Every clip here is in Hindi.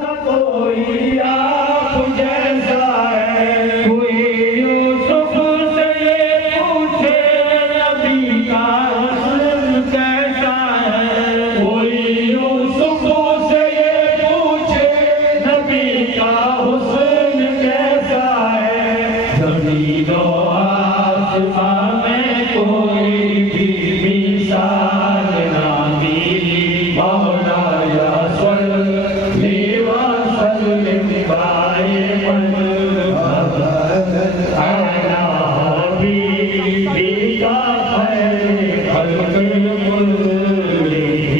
कोई आप जैसा है, कोई यूसुफ से ये पूछे नबी का हुस्न कैसा है, कोई यूसुफ से ये पूछे नबी का हुस्न कैसा है। ज़मीनो आसमां में कोई भी मिसाल ना मिली, मौलाया सल्ली व सल्लिम दाइमन अला हबीबिका खैर खल्क़ कुल्लिहिम,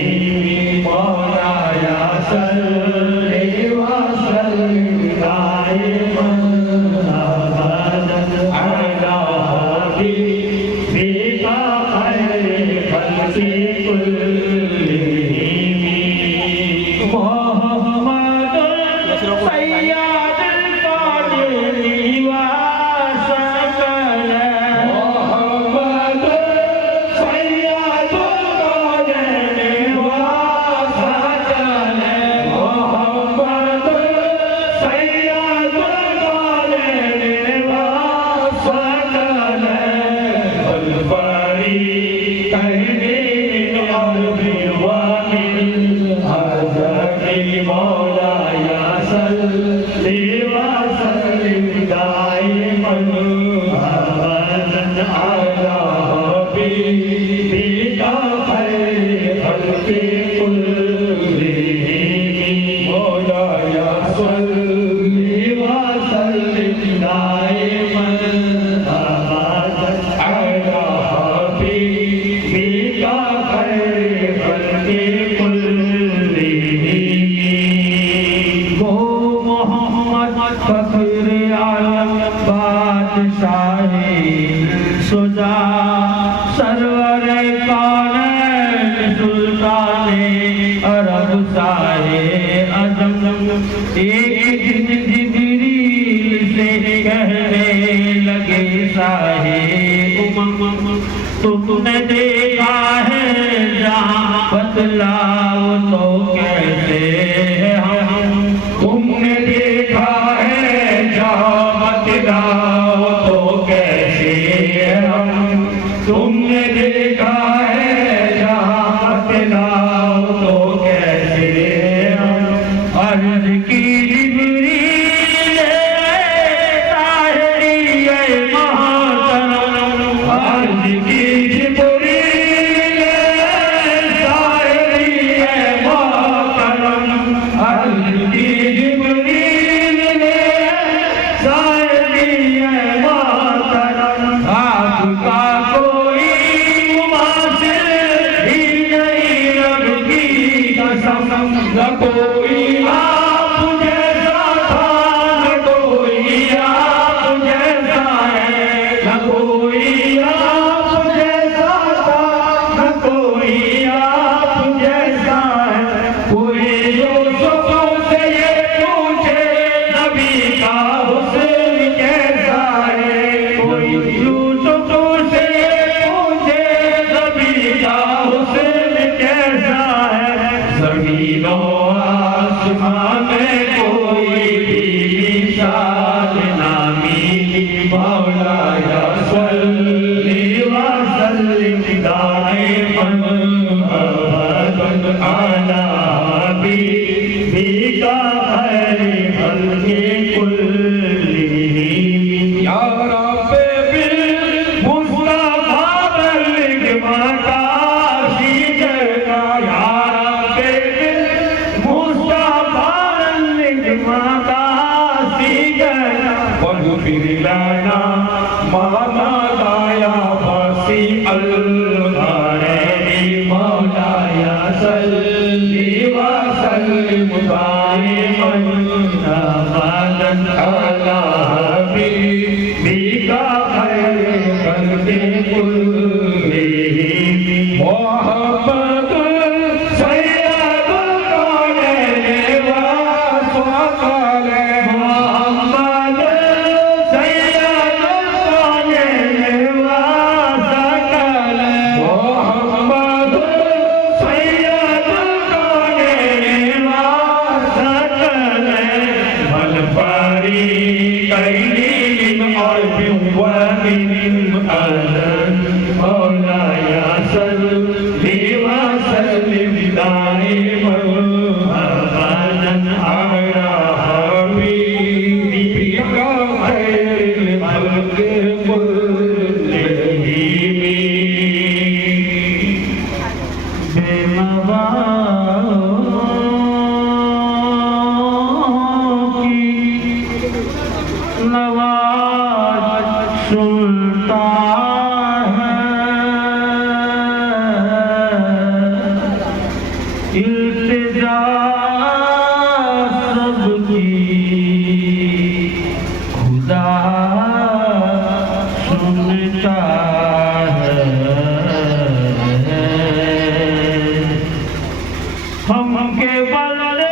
मौलाया सल्ली व सल्लिम दाइमन अला हबीबिका खैर खल्क़ कुल्लिहिम। मोहम्मद सय्यदुल कादिरी व सकल, मोहम्मद सय्यदुल कादिरी व सकल, मोहम्मद सय्यदुल कादिरी व सकल, अल फरीक़ैन अरबी व मिन अज़मी, मौलाया सल्ली व सल्लिम दाइमन अबदन अला हबीबिका खैर खल्क़ि कुल्लिहिम, मौलाया सल्ली व सल्लिम दाइमन अबदन अला हबीबिका खैर खल्क़ि कुल्लिहिम। वो मोहम्मद फख्र आलम बादशाहे सुजा, सरवर कानैन सुल्ताने अरब साहे अजम, एक दिन जिब्रील से कहने लगे साहे उमम, तुमने देखा है जहाँ बतलाओ तो कैसे है हम, तुमने देखा है जहाँ बतलाओ तो कैसे है हम, तुमने देखा है जहाँ बतलाओ तो कैसे है हम। अर्ज़ की जिब्रील ताहिरी मोहतरम, अर्ज़ की जिब्रील ताहिरी मोहतरम, अर्ज़ की जिब्रील ताहिरी मोहतरम, आपका कोई मुमासिल ही नहीं रब की कसम, न कोई आप जैसा था न कोई आप जैसा है, न कोई आप जैसा था न कोई आप जैसा है। कोई यूसुफ से ये पूछे नबी का हुस्न कैसा है, कोई यूसुफ से ये पूछे नबी का हुस्न कैसा है। ज़मीनो आसमां में कोई भी मिसाल ना मिली, मौलाया सल्ली व सल्लिम दाइमन अबदन अला हबीबिका खैर खल्क़ि कुल्लिहिम। या रब्बे बिल मुस्तफा बल्लिग मकासिदना, या रब्बे बिल मुस्तफा बल्लिग मकासिदना, वग़फिर लना मा नादाया फासी अल घरैन, मौलाया सल्ली व सल्लिम दाइमन अबदन अला हबीबिका खैर खल्क़ि कुल्लिहिम। मोहम्मद सय्यदुल कानैन व सकल, मोहम्मद सय्यदुल कानैन व सकल, मोहम्मद सय्यदुल कानैन व सकल, मौलाया सल्ली व सल्लिम दाइमन अबदन अला हबीबिका खैरिल खल्क़ कुल्लिहिम नवाज सुनता है इल्तिजा सबकी खुदा सुनता है हम के बदले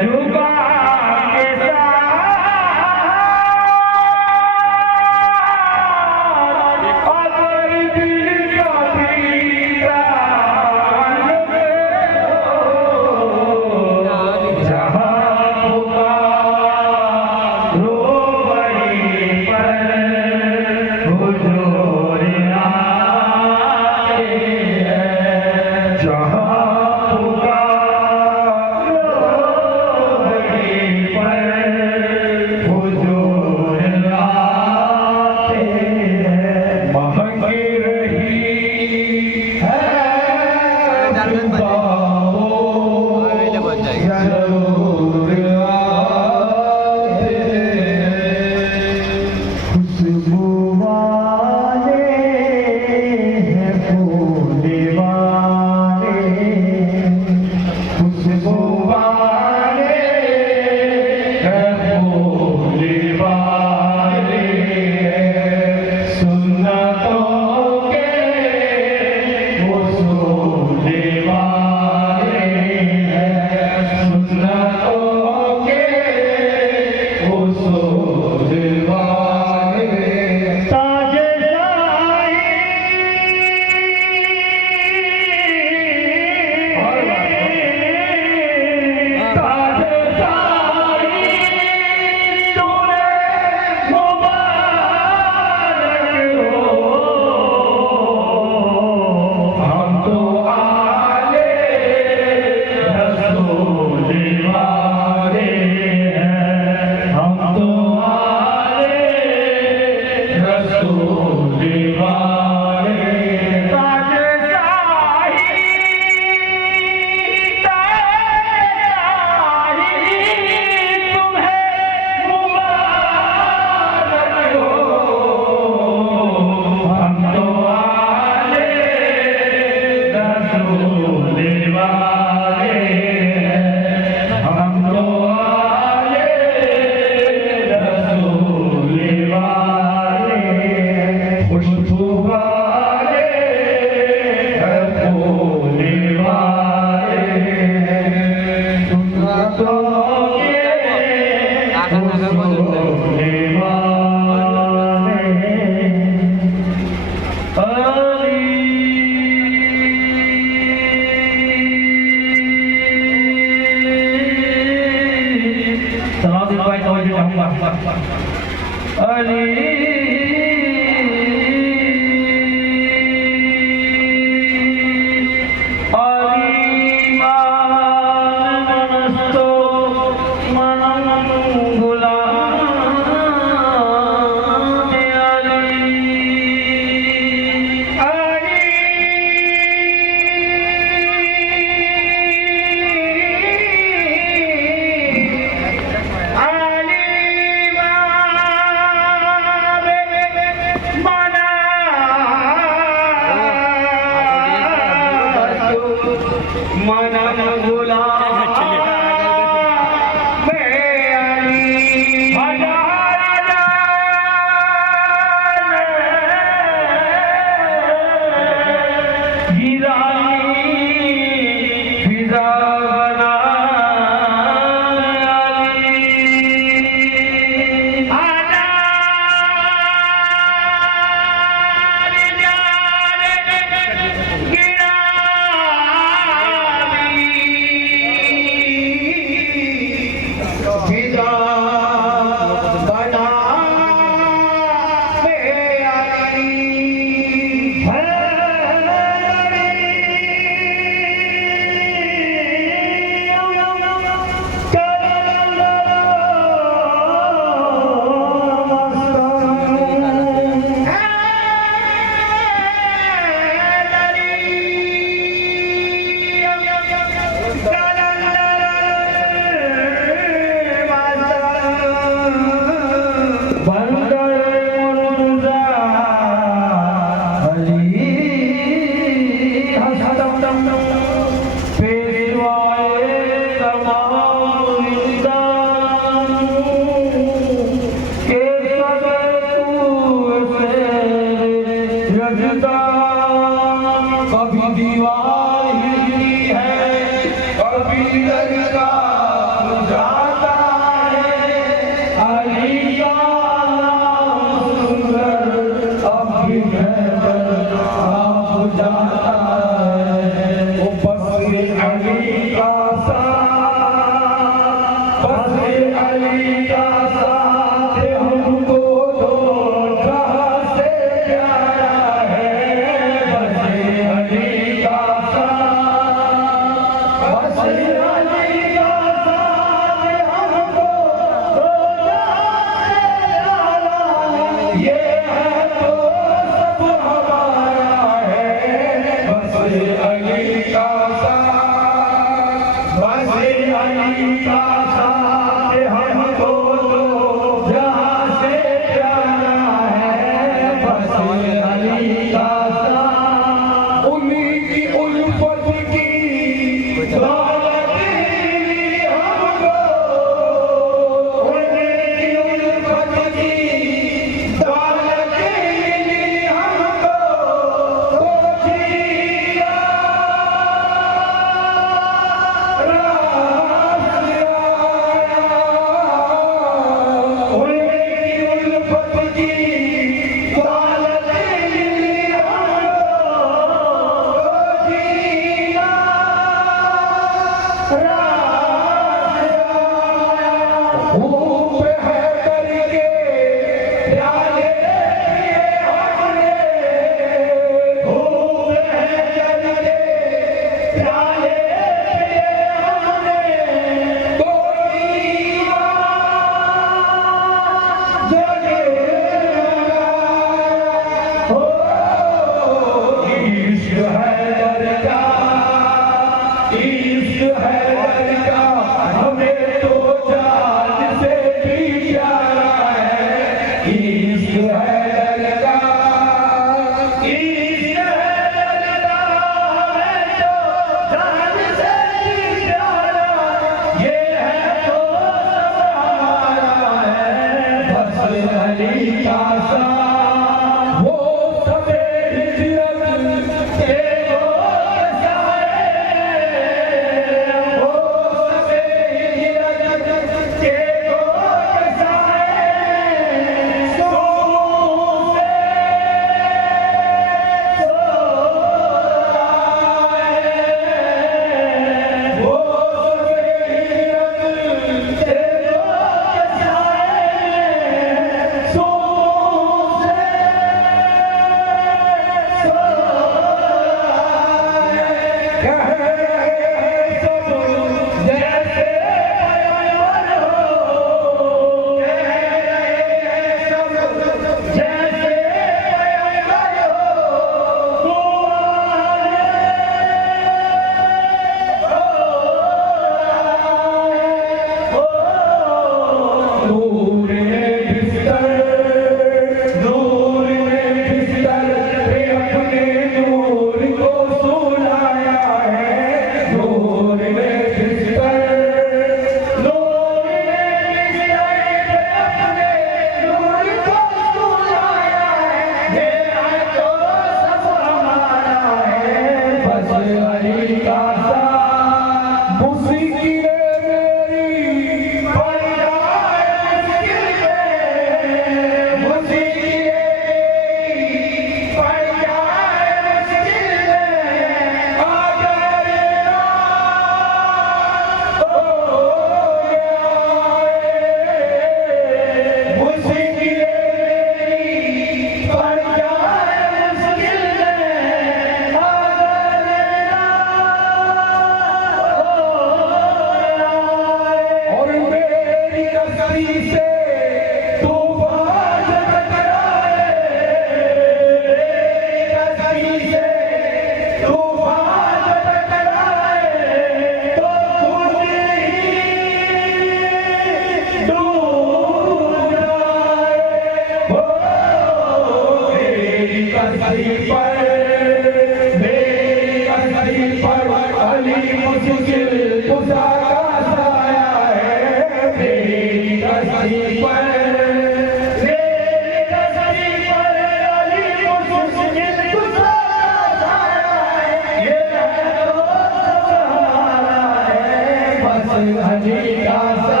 हरि का सा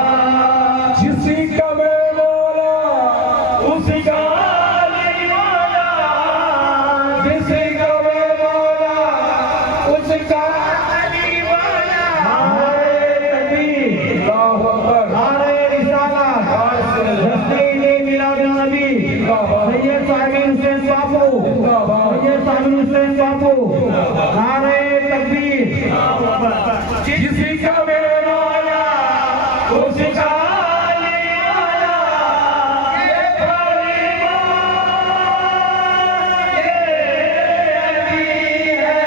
जिसी का मैं मौला उसी का अली मौला, जिसी का मैं मौला उसका अली मौला। नारे तकबीर, अल्लाहु अकबर, नारे रिसालत, रसूल मिलाद नबी, सैयद साहिब हुसैन बापू, सैयद साहिब हुसैन बापू, नारे तकबीर। जिसी का मैं मौला उसी का अली मौला, ये कलीमा ये अली है,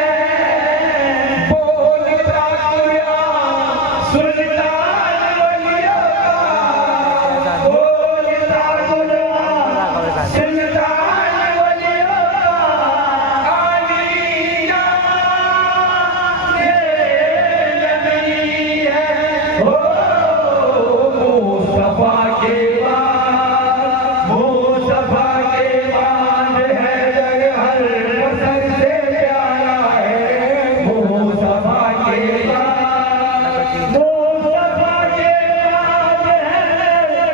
बोलता दुआ सुल्तान वलिया, बोलता दुआ सुल्तान वलिया, अलिया ये नबी है। ओ मुस्तफा के बाद, मुस्तफा के बाद है जग हर बसर से प्यारा है, मुस्तफा के बाद, मुस्तफा के बाद है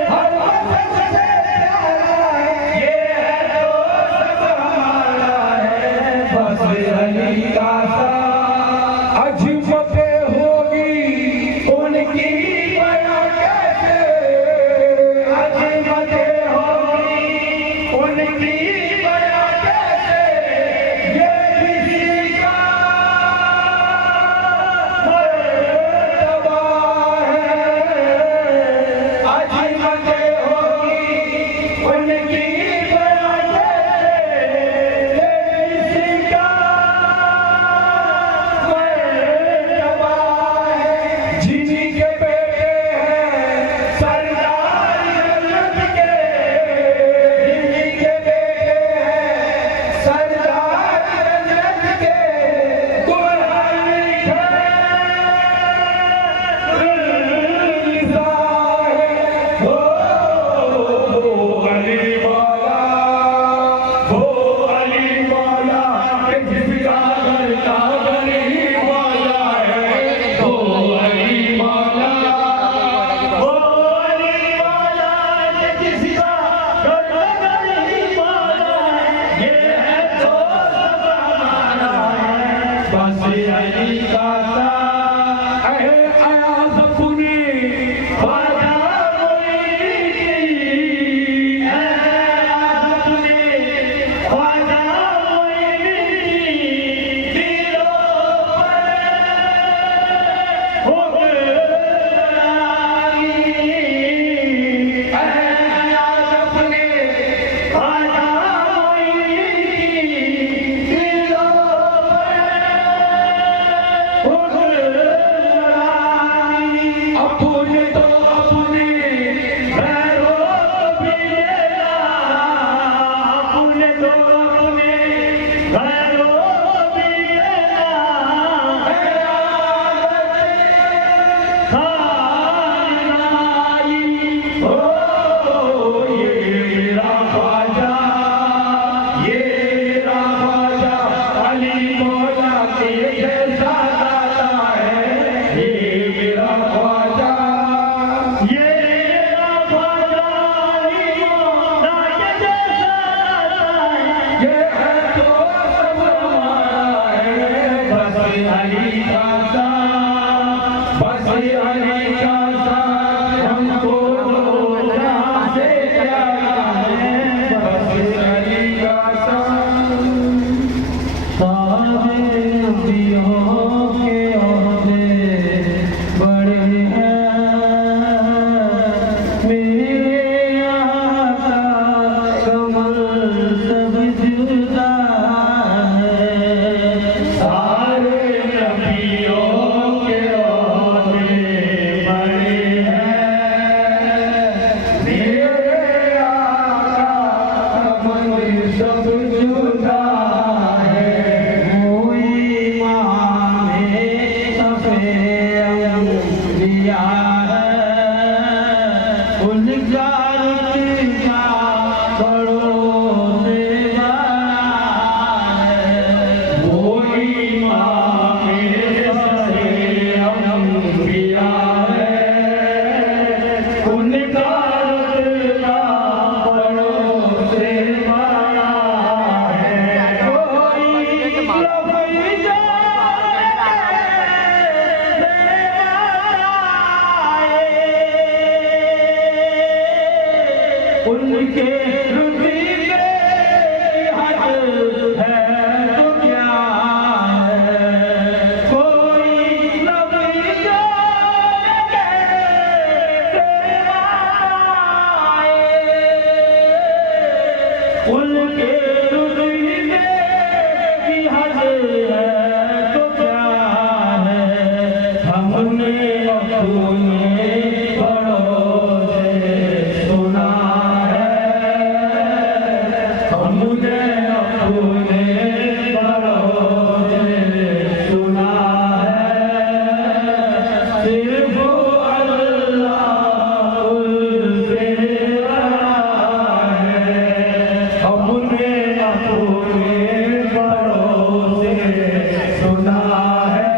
हर बसर से प्यारा है, ये है जो सब हमारा है, बस अली का सा अजमतें होगी उनकी बयां कैसे, अजमतें होगी उनकी बयां कैसे, ये किसी का मर्तबा है, अजमतें होगी उनकी बयां कैसे, ये किसी का मर्तबा है। जिन्हीं के बेटे हैं सरदार जन्नत के, जिन्हीं के बेटे हैं सरदार जन्नत के, कुरान लिखा लिखा है। हो अली मौला, हो अली मौला, जिसका घर का गली मौला है, हो अली मौला, हो अली मौला, जिसका घर का गली मौला है, ये है तो सब हमारा है, बस अली का सा है आयाज़ पुनी ख्वाजा मुईदी, है आयाज़ पुनी ख्वाजा मुईदी, दिलों पर हो गई, है आयाज़ पुनी ख्वाजा मुईदी, दिलों पर हो गई। अपने तो अपने भैरों भी लेना, अपने तो अपने भैरों भी लेना, है आदत खाई। ओ ये मेरा ख्वाजा, ये मेरा ख्वाजा, अली मौला के जैसा दाता है, ये मेरा ख्वाजा, ये मेरा ख्वाजा, अली मौला के जैसा दाता है, ये है तो सब हमारा है, बस अली का सा, बस अली का सा, हमको तो जहाँ से प्यारा है, बस अली का सा। सारे नबियों के ओहदे बड़े हैं, मेरे आका कमल सब जुदा है। सारे नबियों के ओहदे बड़े हैं, मेरे आका कमल सब जुदा है। कोई माने सफे अंबिया है, उनका रुतबा बड़ों से बड़ा है। कोई माने सफे अंबिया है, उनके हृदय में हद है तो क्या है, कोई नबी जो उनके हृदय में भी हद है तो क्या है, हमने अपने बड़ों से सुना है, हमने अपने बड़ों से सुना है, सिर्फ अल्लाह उनसे हमने अपने बड़ों से सुना है,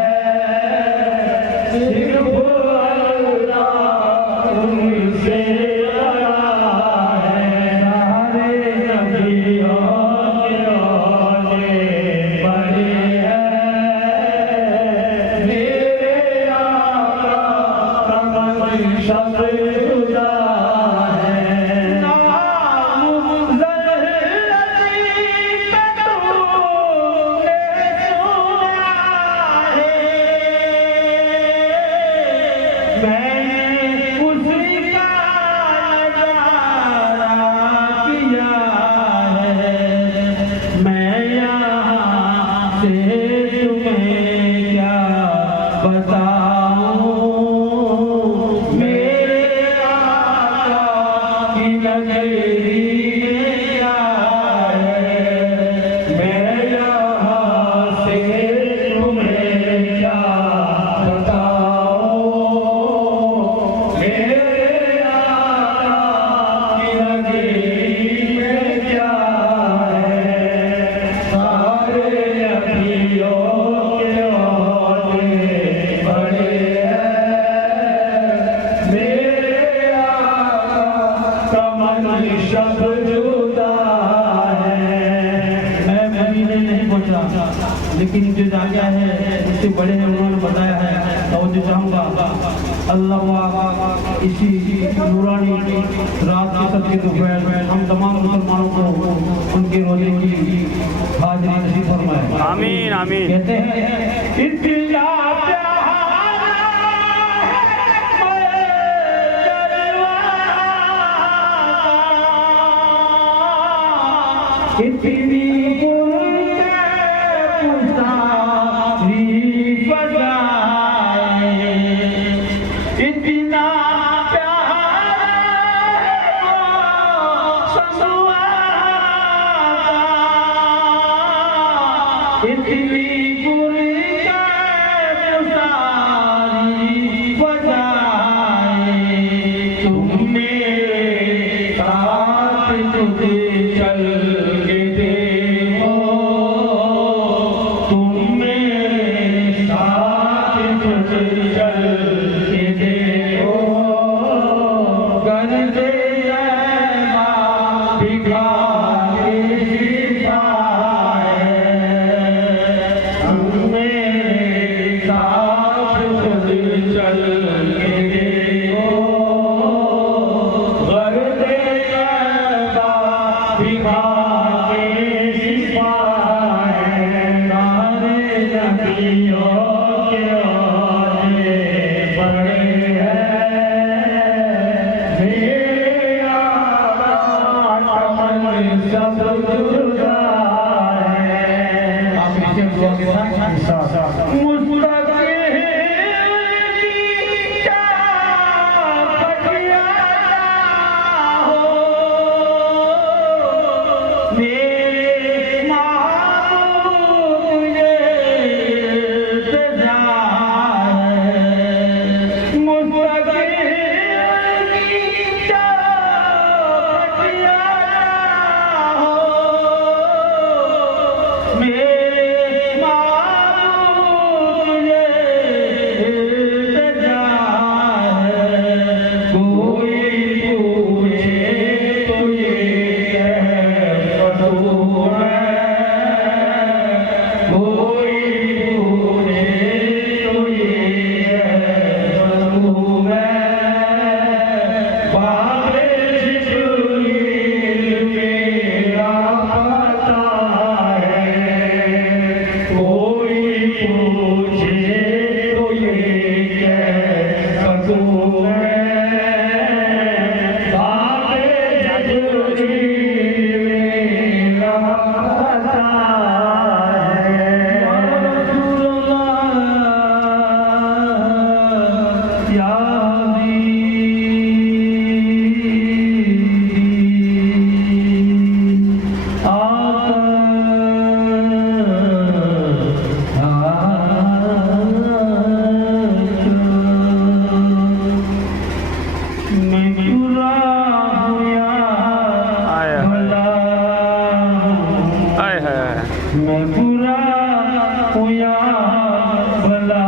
सिर्फ अल्लाह उनसे है, सारे नबियों के बड़े हैं, मेरे आका का मंशब जुदा है, नाम शब जुदा है। मैं मदीने नहीं पहुंचा, लेकिन जो जागा है उससे बड़े हैं, उन्होंने बताया है, तो जो चाहूँगा अल्लाह इसी नूरानी रात के सदके दोपहर हम तमाम मुसलमानों को उनके रोजे की हाजिरी नसीब फरमाए। आमीन आमीन। कहते हैं इत्तिजा इतनी इतना इतनी तुमने साथ तुझे चल के देखो, तुम मेरे साथ तुझे चल के देखो। मैं पूरा हूँ या भला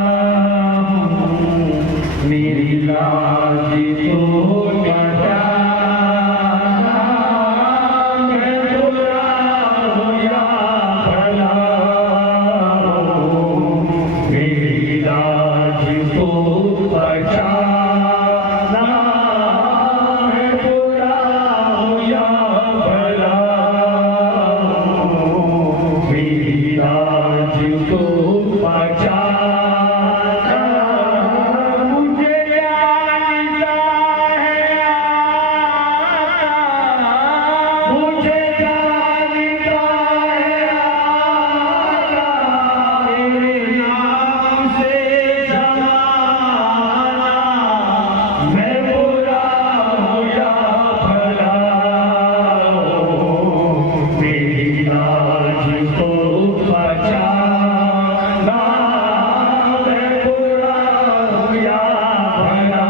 हूँ, मेरी लाज तो बचाना। मैं पूरा हूँ या भला हूँ, मेरी लाज तो बचाना। मैं पूरा हूँ या भला मेरी लाज को बचाना। मुझे जानता है मुझे जानता है तेरे नाम से जमाना। मैं बुरा हूँ या भला हूँ, मेरी लाज को बचाना। मैं बुरा हूँ या भला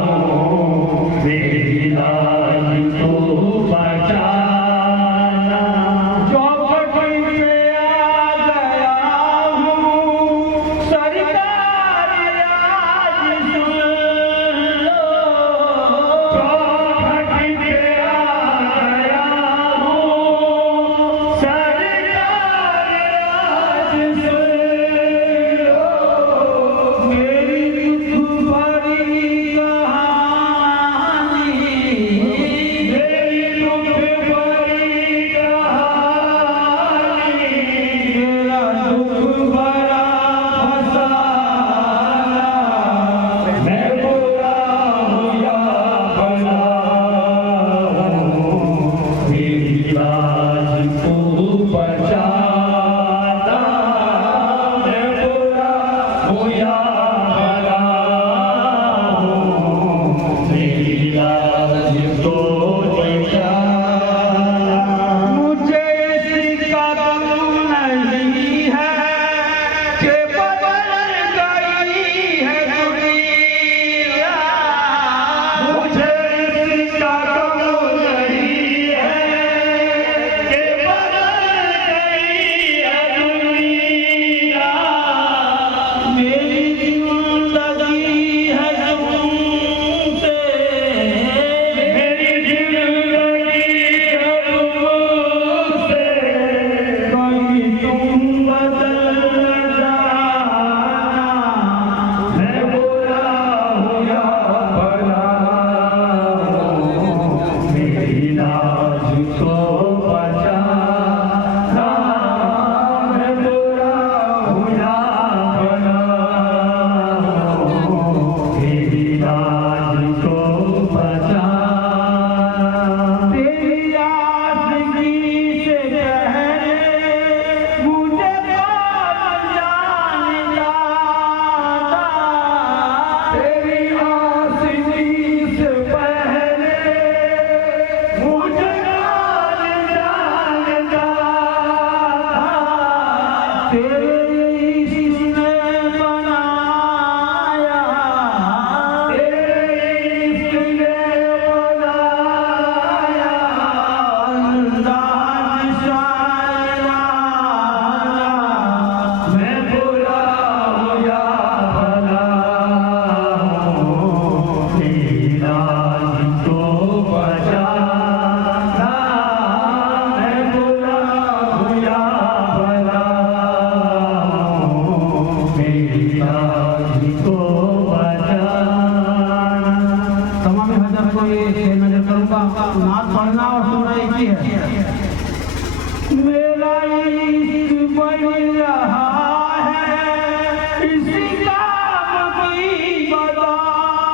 हूँ, मेरी लाज को बचाना। चौखट पे आ गया हूँ, सरकार आज सुन लो। चौखट पे आ गया हूँ, सरकार आज सुन लो। मेरी दुख भरी कहानी, मेरी दुख भरी कहानी, मेरा दुख भरा फसाना। मैं बुरा हूँ या भला हूँ, मेरी लाज को बचाना। मैं बुरा हूँ या भला हूँ, मेरी लाज को बचाना। मुझे इसका गम नहीं है कि बदल गई है दुनिया। मुझे इसका गम नहीं है कि बदल गई है दुनिया। मेरी जिंदगी है तुमसे, मेरी जिंदगी है तुमसे। कहीं तुम बदल जाना। मैं बुरा हूँ या भला हूँ, मेरी लाज को बचाना। मैं बुरा हूँ या भला हूँ, मेरी लाज को बचाना। तेरी आशिकी से पहले मुझे कौन जान जाता। तेरी आशिकी से पहले मुझे कौन जान जाता। तेरे इश्क ने बनाया, तेरे इश्क ने बनाया अंदाज शायराना। मैं बुरा हूँ या भला हूँ, मेरी लाज को बचाना। मैं बुरा हूँ या भला हूँ, मेरी लाज को बचाना। तमाम हजर को ये नजर करूंगा, नात पढ़ना और सुनना एक ही है। मेरा इश्क बढ़ रहा है, इसी काम की बदौलत।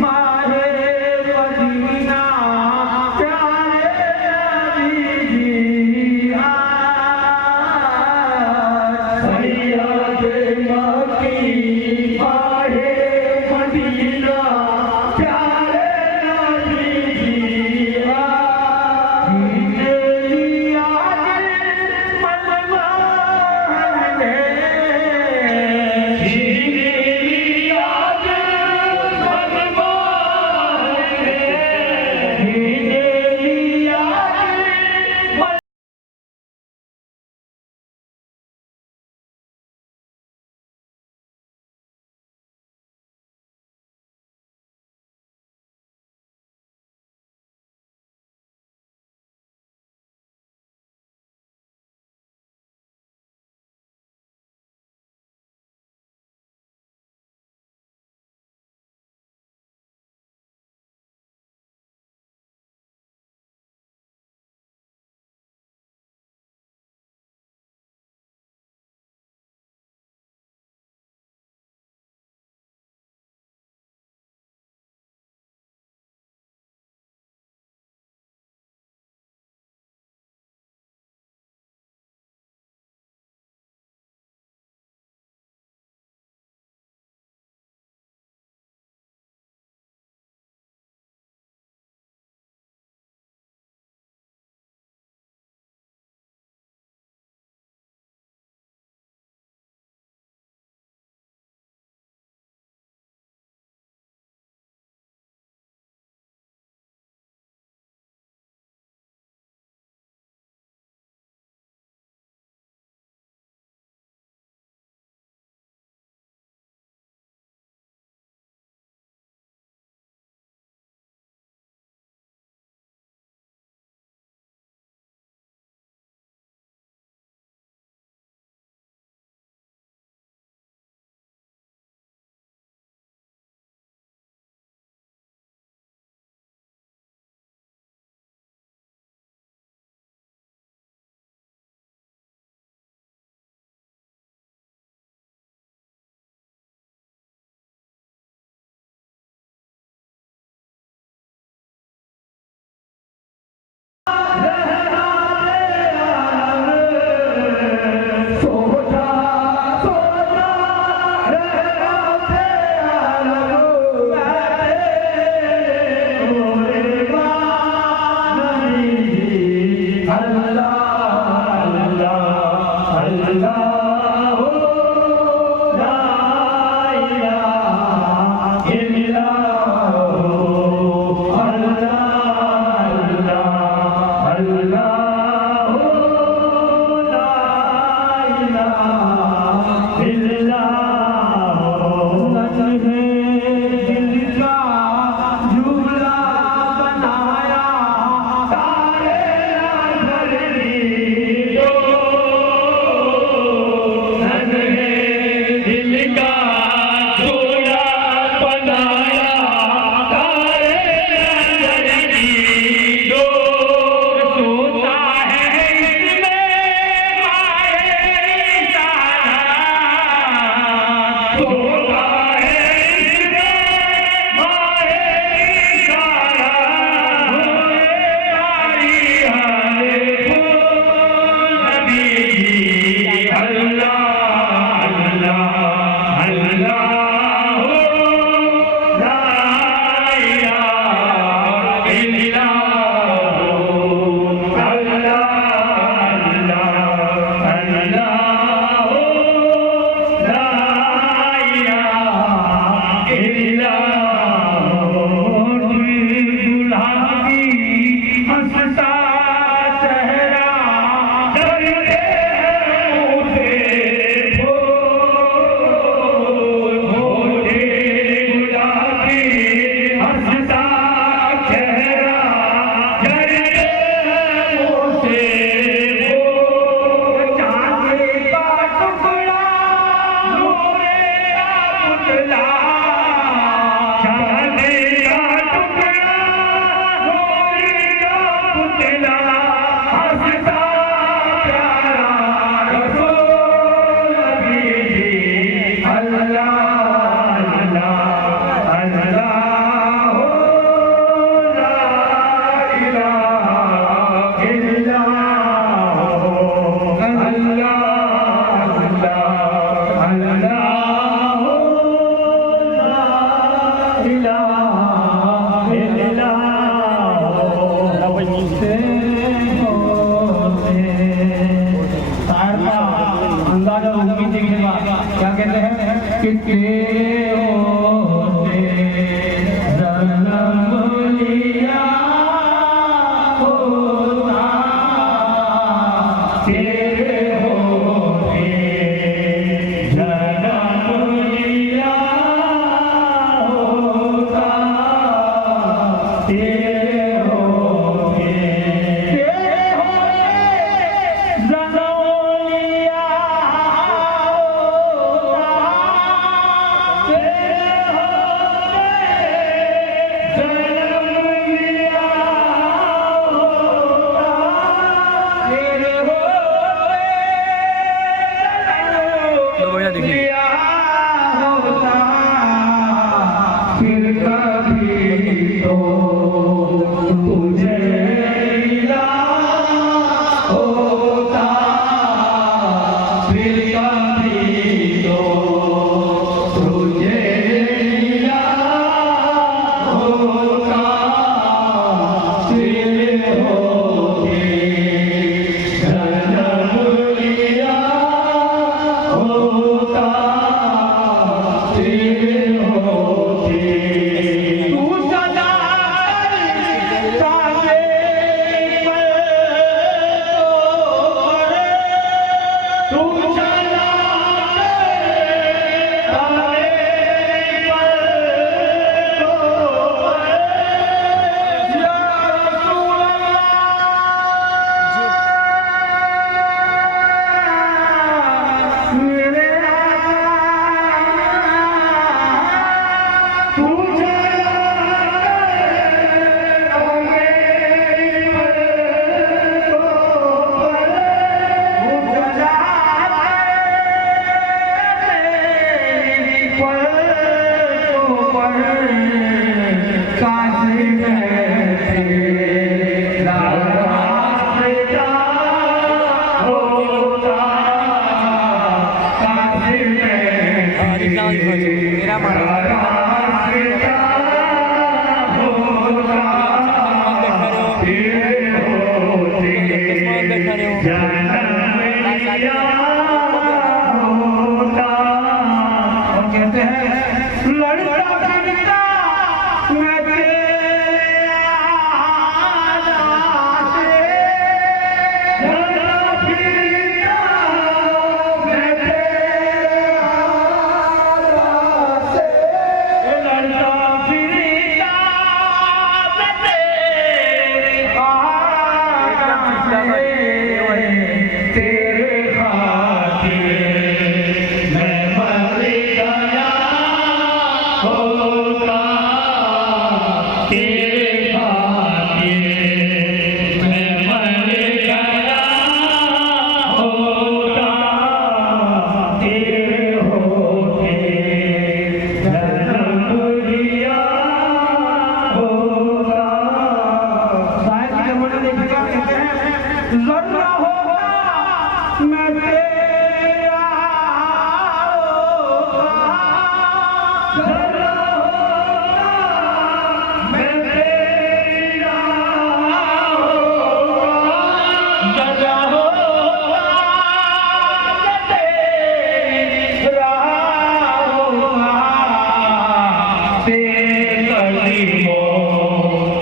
माहे मदीना प्यारे अंदाज और उम्मीद दिखेगा। क्या कहते हैं कि तेरे होते जन्म लिया होता, तेरे होते जन्म लिया होता, तेरे होते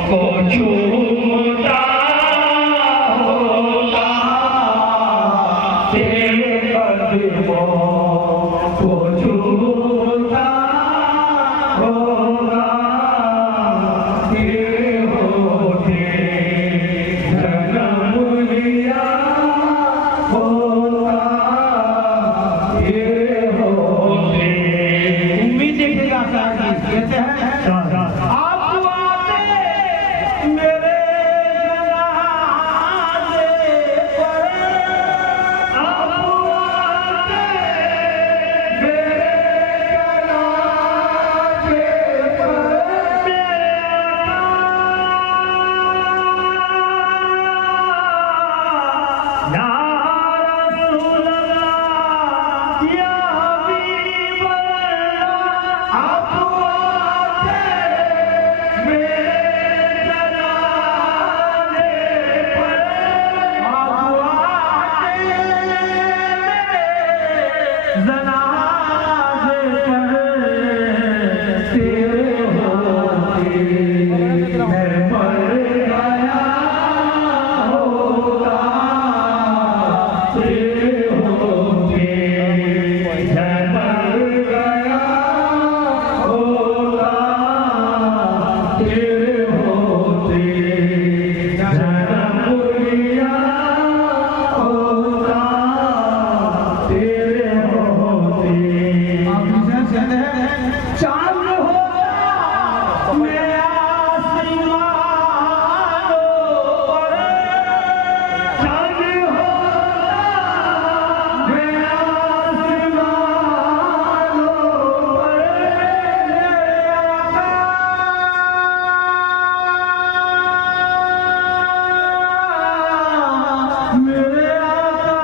को छूता होता मेरे आका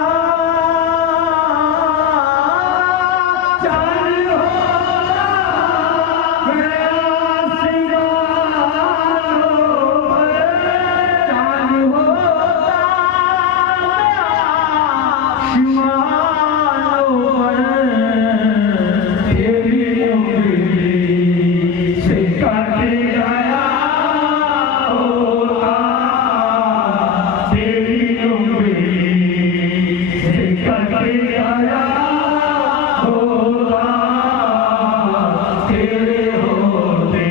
चांद होता मेरा सिंगारो पर, चांद होता शिमारो पर, तेरी उंगली से कट गया होता, तेरी उंगली से कट गया होता, तेरे होते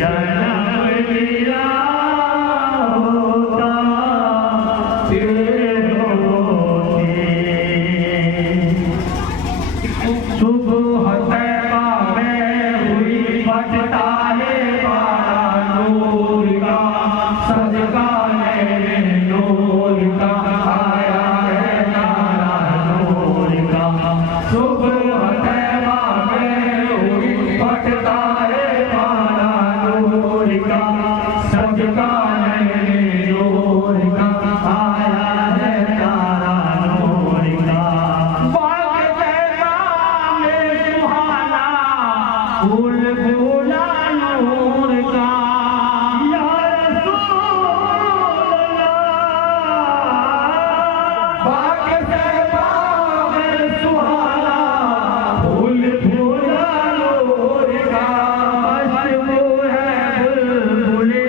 जन्म लिया होता, तेरे होते। सुबह तैबा में हुई बजता है बारा नूर का, सदका है नूर का, आया है तारा नूर का। सुबह तैबा में हुई बजता है बारा नूर का, सदका है नूर का, आया है तारा नूर का। बाग तैबा में सुहाना फूल फूला नूर का, या रसूल अल्लाह। बाग तैबा में सुहाना फूल फूला नूर का, मस्त वो है बुलबुले,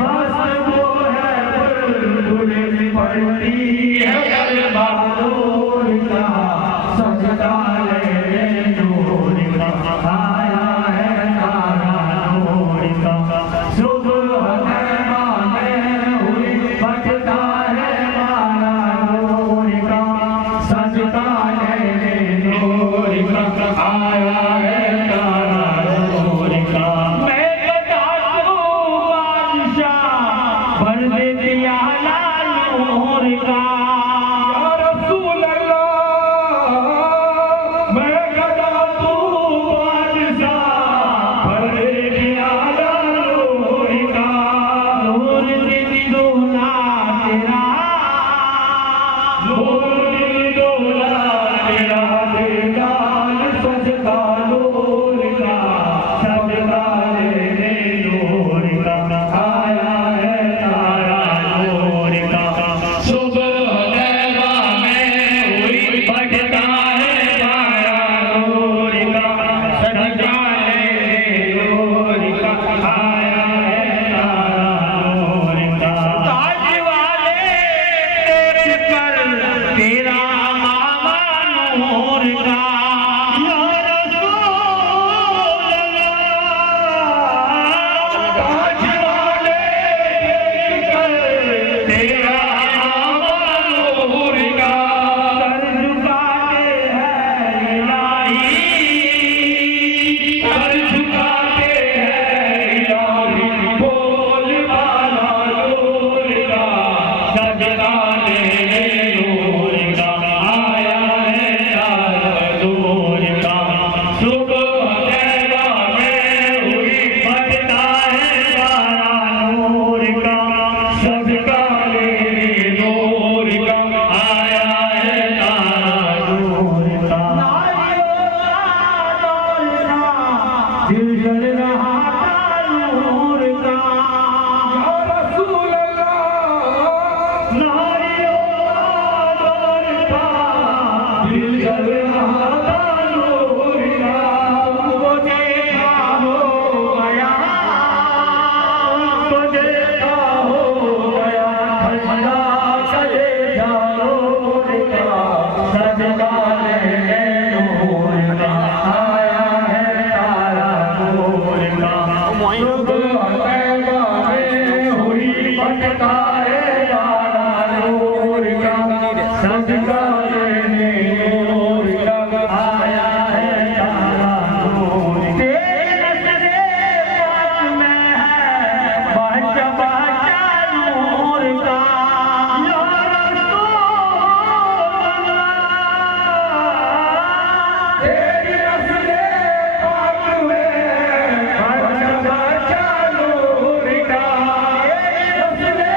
मस्त वो है बुलबुले, पढ़ती है गरबा नूर का, सजदा ले नूर का, आया है तारा नूर का। सुबह तैबा में हुई बजता है बारा नूर का, सजदा ले नूर का, आया है तारा नूर का। मैं बता दूं बादशाह भर दे दिया लाल नूर का, या रसूल अल्लाह। मैं बता दूं बादशाह भर दे दिया लाल नूर का, नूर दिल दोला तेरा, नूर दिल दोला तेरा, दीदार सजदा नूर का, सजदा ले नूर का, आया है तारा नूर का। सुबह तैबा में हुई बजता है बारा नूर का, सजदा ले नूर का, आया है तारा नूर का। ताज वाले तेरे पर तेरा मामा नूर का, या रसूल अल्लाह। ताज वाले तेरे पर तेरा मामा नूर का, सर झुकाते हैं इलाही, सर झुकाते हैं इलाही, बोल बाला नूर का, सजदा ले नूर का, आया है तारा नूर का। सुबह तैबा में हुई बजता है बारा नूर का, सजदा ले नूर का, आया है तारा नूर का। दिल जल रहा था नूर का, या रसूल अल्लाह। नारियों नूर का, दिल जल रहा था नूर का, वो देखा हो गया, तो देखा हो गया, ठंडा कलेजा नूर का, सजदा ले नूर का, आया है तारा नूर का। सुबह तैबा में हुई बजता है बारा नूर का, सजदा ले नूर का, आया है तारा नूर का। तेरे नज़रे पाक में है बाचा बाचा नूर का, या रसूल अल्लाह। तेरे नज़रे पाक में बाचा बाचा नूर का, तेरे नज़रे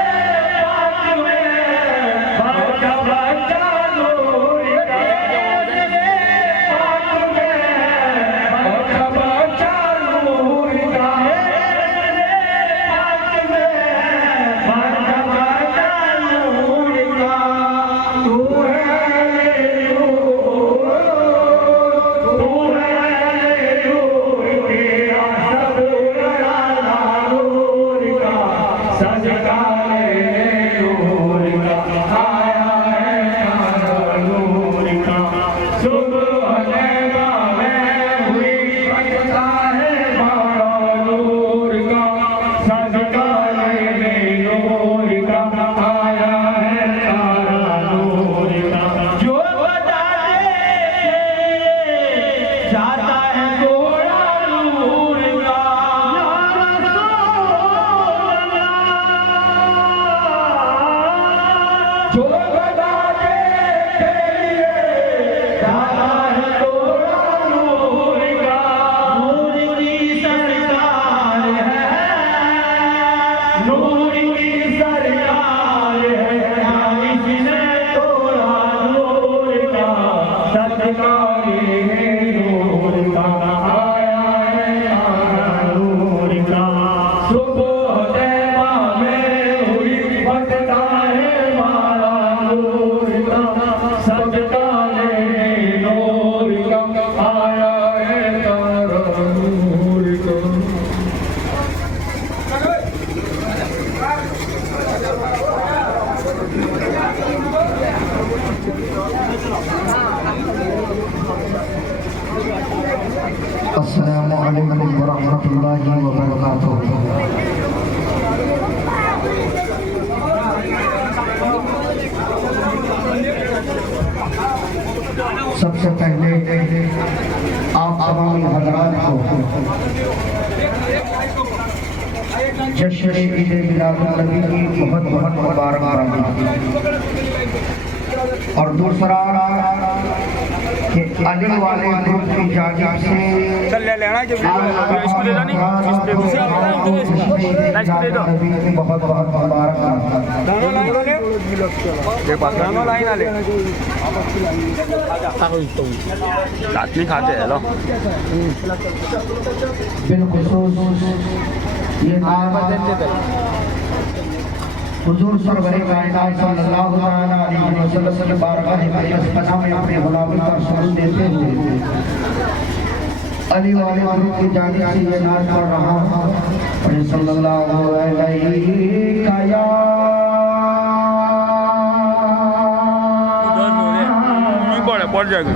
सजकारे नूर का आया है तारा नूर का सुबह जैबा में हुई बजता है बारा नूर का सजकारे नूर का आया है तारा नूर का जो बता जाता है घोड़ा नूर का जो बता जाता है घोड़ा नूर का नूर की सरकार है नूर की सरकार है इसने तोड़ा नूर का सजकारे नूर का आया है तारा नूर का सुबह जैबा में हुई बजता है बारा नूर का सजकारे नूर का आया है तारा नूर का अस्सलामु अलैकुम वरहमतुल्लाहि वबरकातुहू। सबसे पहले आप तमाम हजरात को जश्न ईद मिलादुन्नबी की बहुत बहुत मुबारकबाद और दूसरा कि अली वाले ग्रुप की जानिब से चल ले लेना जो इसको दे दो नहीं इसको दे दो बहुत बहुत मुबारकबाद। दोनों लाइन ले ये पास दोनों लाइन ले रात में खाते हैं लो बिलखुसूस ये हुजूर सरवर कायनात सल्लल्लाहु अलैहि वसल्लम की बारगाह मुक़द्दस में अपने गुलामी का सलाम देते हुए अली वाले ग्रुप की जानिब से ये नात पढ़ रहा हूं और सल्लल्लाहु अलैहि या पड़ जाएगा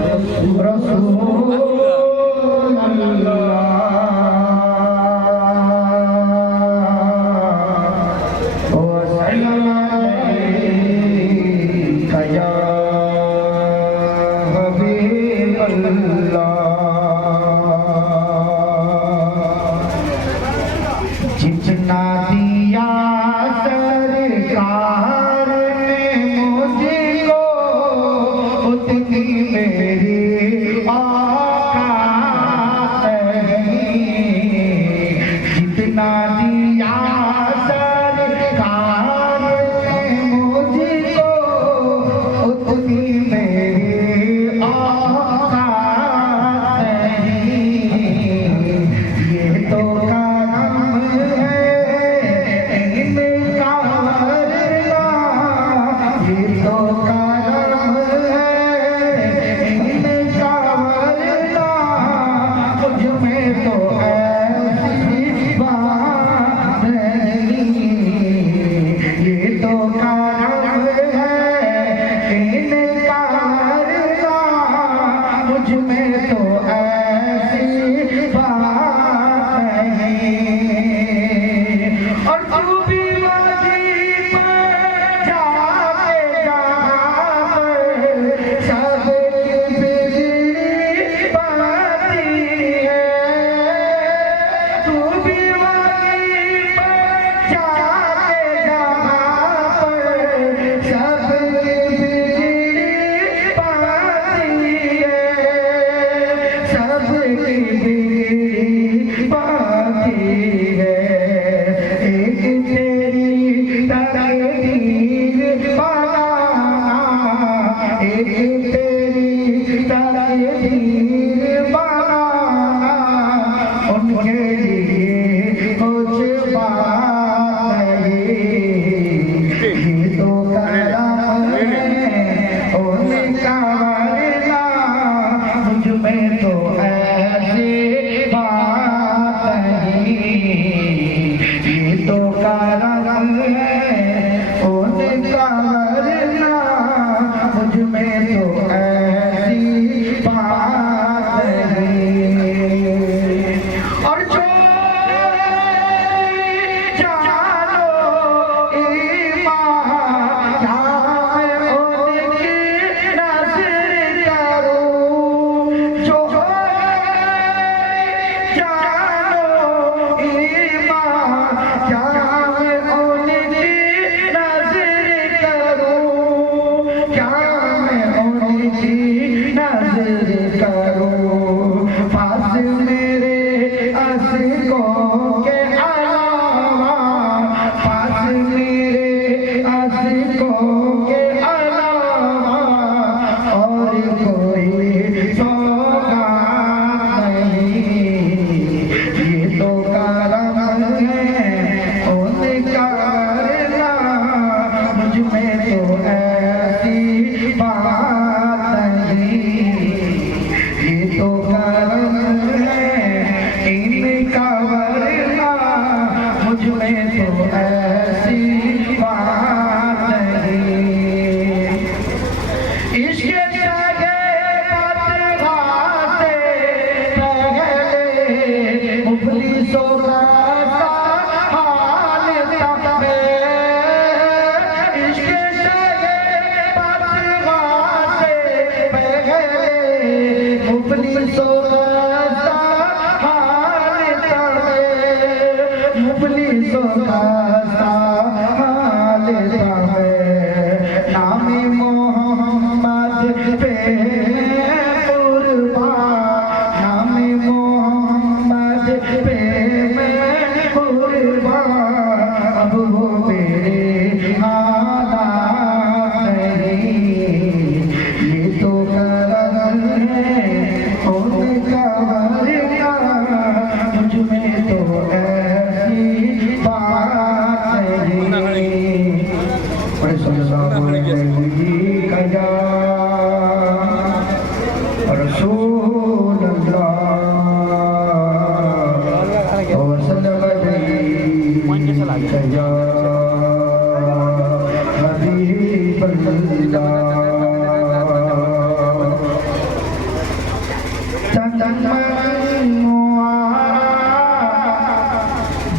जितना दिया सरकार ने मुझको उतनी मेरी औकात नहीं। जितना दिया सरकार ने मुझको उतनी मेरी औकात नहीं। ये तो तो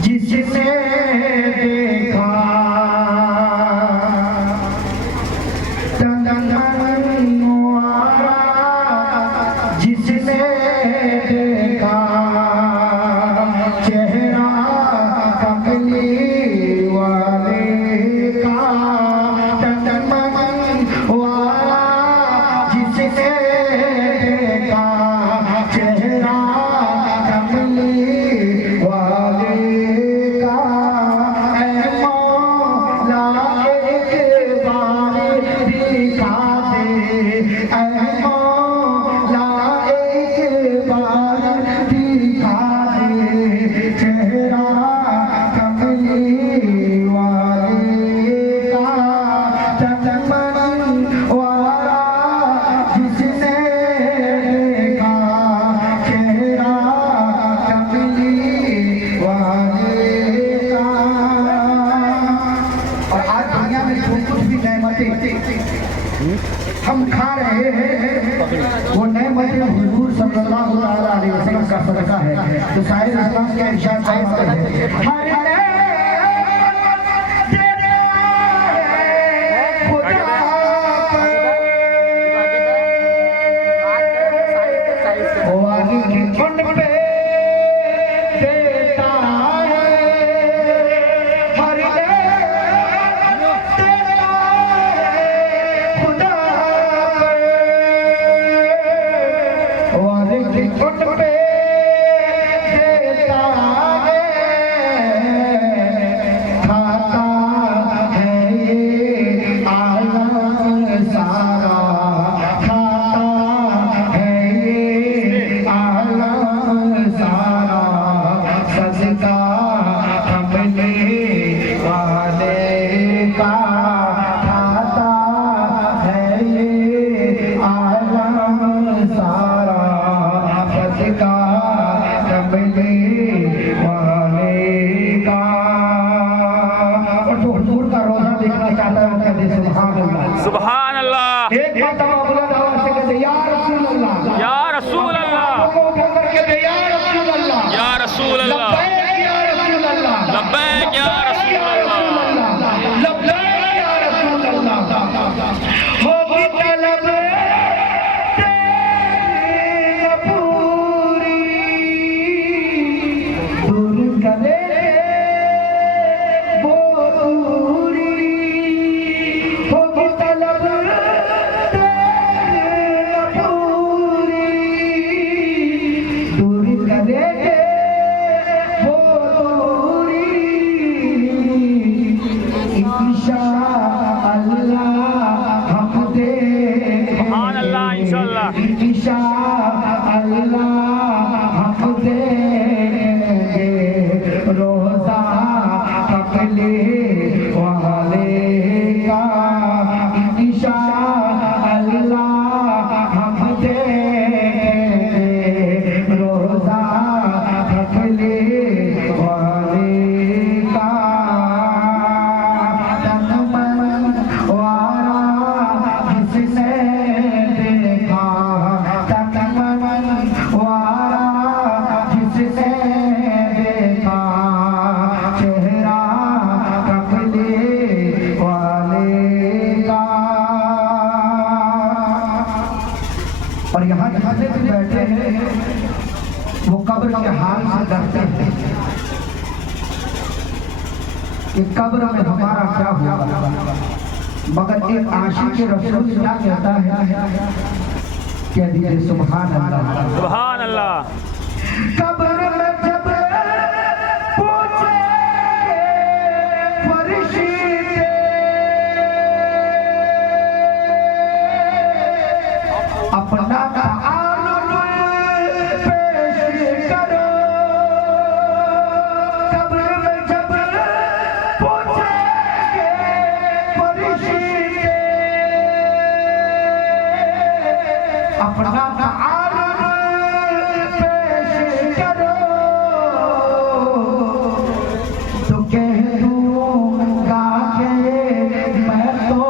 जिसने देखा जिसने देखा चेहरा कमली वाले का वाला जिसने देखा चेहरा कमली वाले का ऐ मौला एक बार दिखा दे ऐ मौला एक बार दिखा दे चेहरा कमली वाले का चमन वाला जिसने देखा चेहरा कमली वाले का। और आज दुनिया में जो कुछ भी नेमतें हम खा रहे हैं वो नेमतें हुजूर सल्लल्लाहु अलैहि वसल्लम का सदका है। तो शायर इस्लाम के इरशाद फरमाते हैं हर नेमत तेरे खुदा वो आगे की कुंड पे देता है हर नेमत तेरे खुदा वो आगे की कुंड पे देता है खाता है ये आलम सारा खाता है ये आलम सारा सजदा कमले वाले का खाता है ये आलम सारा सजदा कमले वाले का। और जो हुजूर का रोजा देखना चाहता है वो कहते सुभान अल्लाह। सुभान अल्लाह एक मरतबा बुलंद आवाज से कहते या रसूल अल्लाह या रसूल अल्लाह लोगों के अंदर कहते या रसूल अल्लाह या रसूल अल्लाह लब्बैक या रसूल अल्लाह लब्बैक या रसूल अल्लाह लब्बैक या रसूल अल्लाह होगी तलब तेरी पूरी दूर करे वो दूरी होगी तलब तेरी पूरी दूर करे वो दूरी इंशाअल्लाह हम देखेंगे सुभान अल्लाह इंशाअल्लाह इंशाअल्लाह हम देखेंगे रोजा कमले वाले का इंशाअल्लाह हम देखेंगे रोजा कमले वाले का। तन मन वाला जिसने देखा तन मन वाला जिसने देखा चेहरा कमले वाले का। और यहाँ जहां से बैठे हैं वो कब्र के हाल से डरते हैं कि कब्र में हमारा क्या होगा। मगर एक आशिक के रसूल क्या कहता है कह दीजिए सुभान अल्लाह। सुभान अल्लाह कब्र में जब पूछेंगे फरिश्ते अपना ताल्लुक पेश करो। कब्र में जब पूछेंगे फरिश्ते अपना ताल्लुक पेश करो तो कह दूंगा कि मैं तो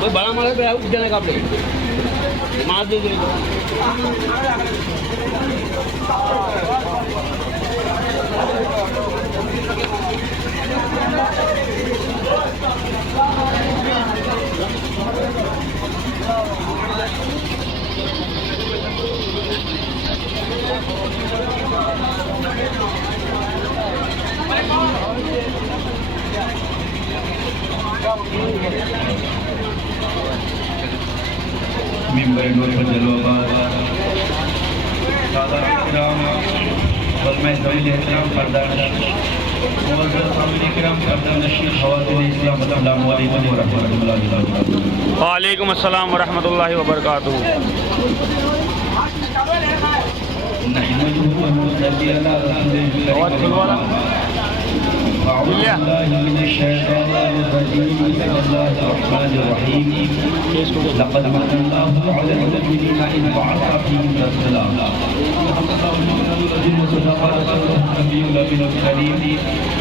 कोई बड़ा माल पे उस जाने का आप लोग माल दे दे मिंबर नूर पर जलवाबाद सादा इकराम और मैं ज़मीन इकराम पर्दा और ज़मीन इकराम पर्दा नशीन ख़वातीन इस्लाम अस्सलामु अलैकुम व रहमतुल्लाहि व बरकातुहू। वालेकुम अस्सलाम व रहमतुल्लाहि व बरकातुहू। नहमदुहु व नुसल्ली अला रसूलिल करीम। अऊज़ु बिल्लाहि मिनश शैतानिर रजीम। बिस्मिल्लाहिर रहमानिर रहीम। लक़द मन्नल्लाहु अलल मुमिनीना इज़ बअस फ़ीहिम रसूला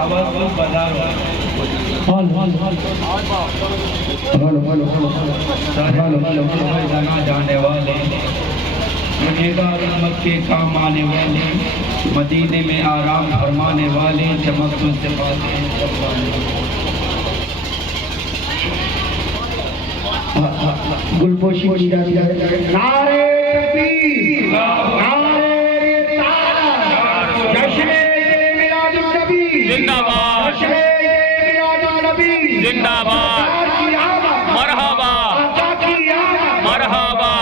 आवाज को बजाओ। जाना जाने वाले गुनहगार उम्मत के काम आने वाले मदीने में आराम फरमाने वाले चमकतों से गुलपोशी की जाती है। नारे तकबीर, नारे रिसालत, जश्न-ए मिलादुन नबी जिंदाबाद, जश्न-ए मिलादुन नबी जिंदाबाद, मरहबा मरहबा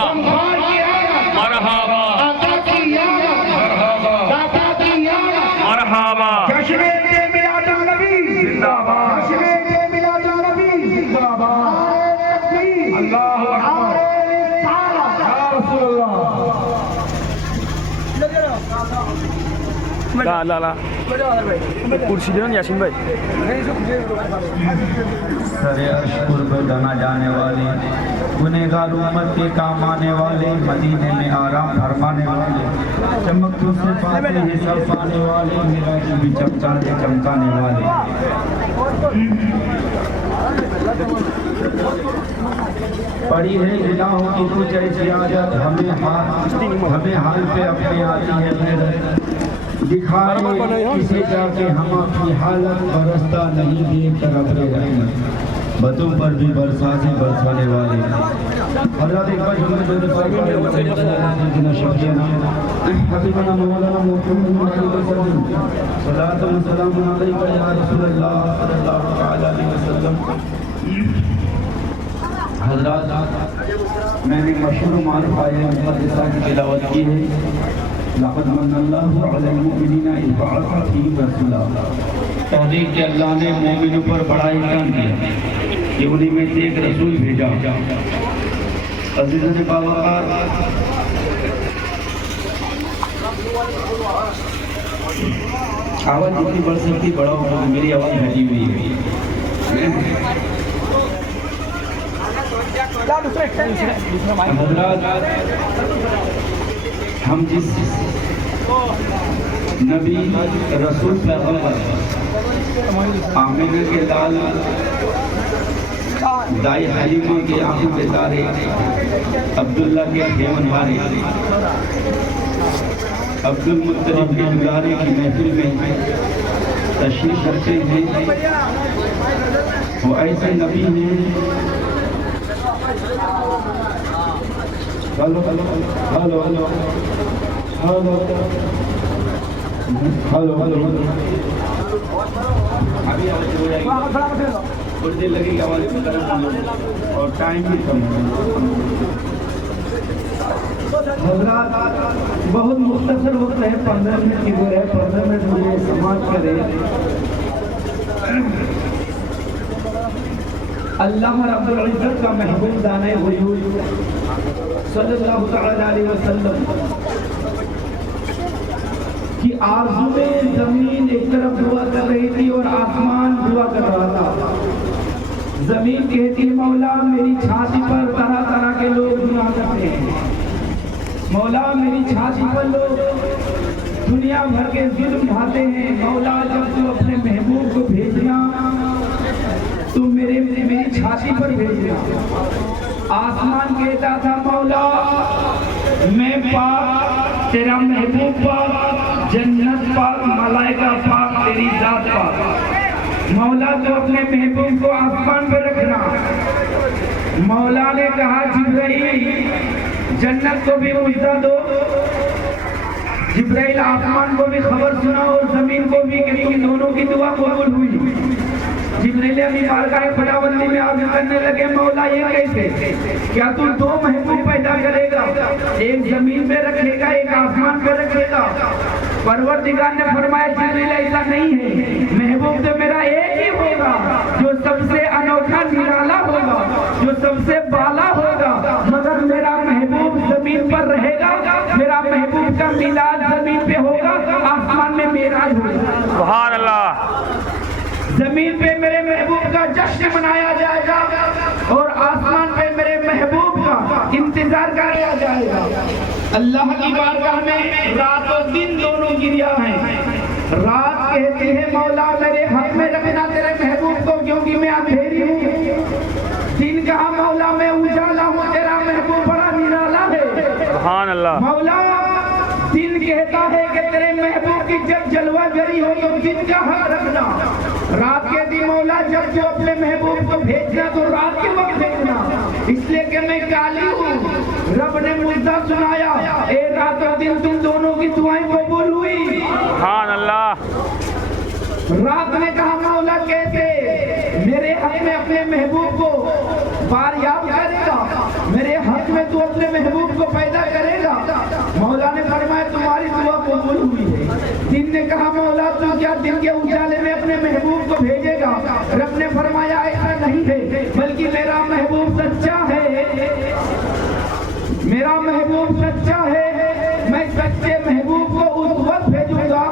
मरहबा मरहबा। जश्न-ए मिलादुन नबी जिंदाबाद, जश्न-ए मिलादुन नबी जिंदाबाद। अल्लाहु अकबर, या रसूलल्लाह। ला ला कुर्सी दे ना यासीन भाई। सरे अर्श कुर्ब जाना जाने वाले गुनहगार उम्मत के काम आने वाले मदीने में आराम फरमाने वाले चमकतों से पाते हैं सब पाने वाले मेरा भी चमकाने वाले। पड़ी है गुनाहों की कुछ ऐसी आदत हमें हाल पे अपने आती है मेहरत दिखाए किसे जाके हम अपनी हालत बरसता नहीं देख कर अपने रहमत बतों पर भी बरसा से बरसाने वाले। हज़रत एक बार हमने दो दफा सैयदना शफीना हबीबना मौलाना मुहम्मद सल्लल्लाहु अलैहि या रसूलल्लाह सल्लल्लाहु अलैहि वसल्लम। हज़रत मैंने मशहूर मारूफ आया मुक़द्दसा की तिलावत की है। लक़द मन्नल्लाहु अलल मुमिनीना इज़ बअस फ़ीहिम रसूला। तौहीद के अल्लाह ने मोमिनों पर बड़ा एहसान किया कि उन्हीं में से एक रसूल भेजा। अज़ीज़ान बावक़ार आवाज़ जितनी बढ़ सकती बड़ा होगा, मेरी आवाज़ फैली हुई है। हम जिस नबी रसूल पैगंबर आमिना के लाल दाई हलीमा के आंखों के तारे अब्दुल्ला के खेमन हारे अब्दुल मुत्तलिब के दुलारे की महफिल में तशरीफ करते हैं। वो ऐसे नबी हैं। Hello hello hello hello hello hello hello अभी आवाज़ हो जाएगी, थोड़ी देर लगेगी आवाज़ और टाइम भी कम है। हज़रात बहुत मुख्तसर वक्त है, 15 मिनट की वो है, 15 मिनट मुझे समाप्त करें। अल्लाह रब्बुल इज़्ज़त का महबूब दाने वजूद सल्लल्लाहु अलैहि वसल्लम की आरज़ू में ज़मीन एक तरफ दुआ कर रही थी और आसमान दुआ कर रहा था। ज़मीन कहती है मौला मेरी छाती पर तरह तरह के लोग गुनाह करते हैं, मौला मेरी छाती पर लोग दुनिया भर के जुल्म ढाते हैं। मौला जब तू अपने महबूब को भेजना तू मेरी छाती पर भेजना। आसमान कहता था मौला मैं पाक, तेरा महबूब पाक, जन्नत पाक, मलाइका पाक, तेरी जात पाक। मौला तो अपने महबूब को आसमान पर रखना। मौला ने कहा जिब्राइल जन्नत को भी मुझदा दो। जिब्राइल आसमान को भी खबर सुना और जमीन को भी, क्योंकि दोनों की दुआ कबूल हुई। जिब्राइल अमीन बारगाह खुदाबंदी में आगे करने लगे मौला ये कैसे, क्या तू दो महबूब पैदा करेगा, एक जमीन पे रखेगा एक आसमान पे रखेगा। परवरदिगार ने फरमाया जिब्राइल ऐसा नहीं है, महबूब तो मेरा एक ही होगा जो सबसे अनोखा निराला होगा, जो सबसे बाला होगा। मगर मेरा महबूब जमीन पर रहेगा, मेरा महबूब का मिलाद जमीन पे होगा, आसमान में मेराज होगा। सुभान अल्लाह। जमीन पे मेरे महबूब का जश्न मनाया जाएगा और आसमान पे मेरे महबूब का इंतजार किया जाएगा। अल्लाह की बारगाह में रात और दिन दोनों की रिया है। रात कहते हैं मौला मेरे हक में रखना तेरे महबूब को, क्योंकि मैं अंधेरी हूँ। दिन कहा मौला मैं उजाला हूँ, तेरा महबूब बड़ा निराला है। सुभान अल्लाह। मौला दिन कहता है कि तेरे महबूब की जब जलवा जरी हो तो दिन का हक रखना। रात के दिन मौला जब जो अपने महबूब को भेजना तो रात के वक्त भेजना, इसलिए कि मैं काली हूँ। रब ने मुद्दा सुनाया, ए रात और दिन तुम दोनों की दुआएं कबूल हुई। सुभान अल्लाह। रात ने कहा मौला कैसे, मेरे हक में अपने महबूब को बार याद करेगा, मेरे हक में तू अपने महबूब को पैदा करेगा। मौला ने फरमाया तुम्हारी दुआ कबूल हुई है। दिन ने कहा मौला तू क्या दिन के उजाले में अपने महबूब को भेजेगा। रब ने फरमाया ऐसा नहीं है, बल्कि मेरा महबूब सच्चा है, मेरा महबूब सच्चा है। मैं सच्चे महबूब को उस वक्त भेजूंगा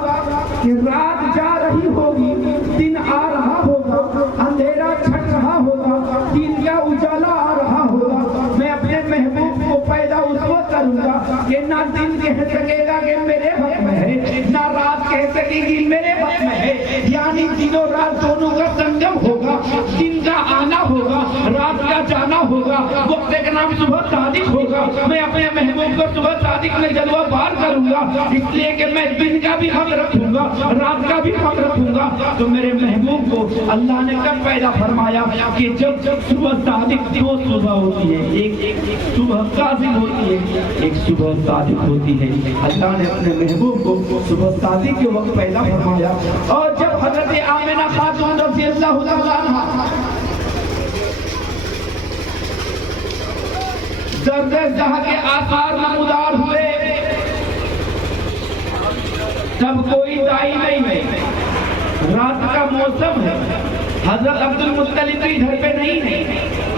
कि रात जा रही होगी, दिन आ रहा होगा, अंधेरा छट रहा होगा, दिन का उजाला आ रहा होगा। मैं अपने महबूब को पैदा उस वक्त करूंगा कि ना दिन कह सकेगा कि मेरे हक में है, ना रात कह सकेगी मेरे हक में है। यानी दिनों रात दोनों का संगम होगा। दिन का आना होगा, रात का जाना होगा, वक्त का नाम सुबह सादिक होगा। मैं अपने महबूब को सुबह सादिक में जलवा पार करूंगा, इसलिए कि मैं दिन का भी हक रखूंगा, रात का भी हक रखूंगा। तो मेरे महबूब को अल्लाह ने कब पैदा फरमाया कि जब सुबह सादिक दो सुबह होती है, एक सुबह काज़िम होती है, एक सुबह सादिक होती है। अल्लाह ने अपने महबूब को सुबह सादिक के वक्त पैदा फरमाया। और जब हजरत आमिना खातून रज़ियल्लाहु ताला अन्हा दर्द-ए-जहां के आसार नमूदार हुए, तब कोई दाई नहीं है, रात का मौसम है। हजरत अब्दुल मुत्तलिब भी घर पे नहीं है।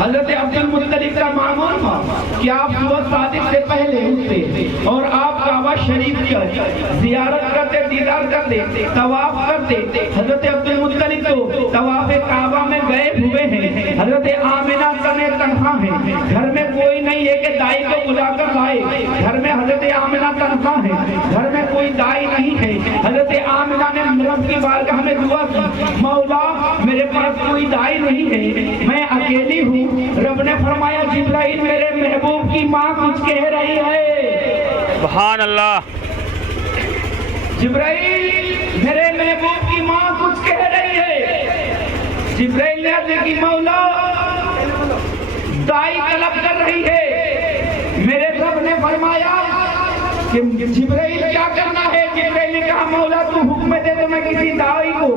हजरत अब्दुल मुत्तलिब का मामूल था कि आप सुबह सादिक से पहले उठते और आप काबा शरीफ का जियारत करते, दीदार करते, तवाफ करते। हजरत अब्दुल मुत्तलिब तो तवाफ काबा में गए हुए हैं। हजरत आमिना तने तनहा है, घर में कोई नहीं है कि दाई को बुलाकर लाए। घर में हजरत आमिना तनहा है, घर में कोई दाई नहीं है। हजरत आमिना ने रब की बारगाह में दुआ की, मौला मेरे पास कोई दाई नहीं है, मैं अकेली हूँ। रब ने फरमाया जिब्राइल मेरे महबूब की माँ कुछ कह रही है। सुभान अल्लाह। जिब्राइल मेरे महबूब की माँ कुछ कह रही है। जिब्राइल ने अर्ज़ की मौला दाई तलब कर रही है। मेरे रब ने फरमाया कि जिब्राइल क्या करना है। जिब्राइल ने कहा मौला तू हुक्म दे तो मैं किसी दाई को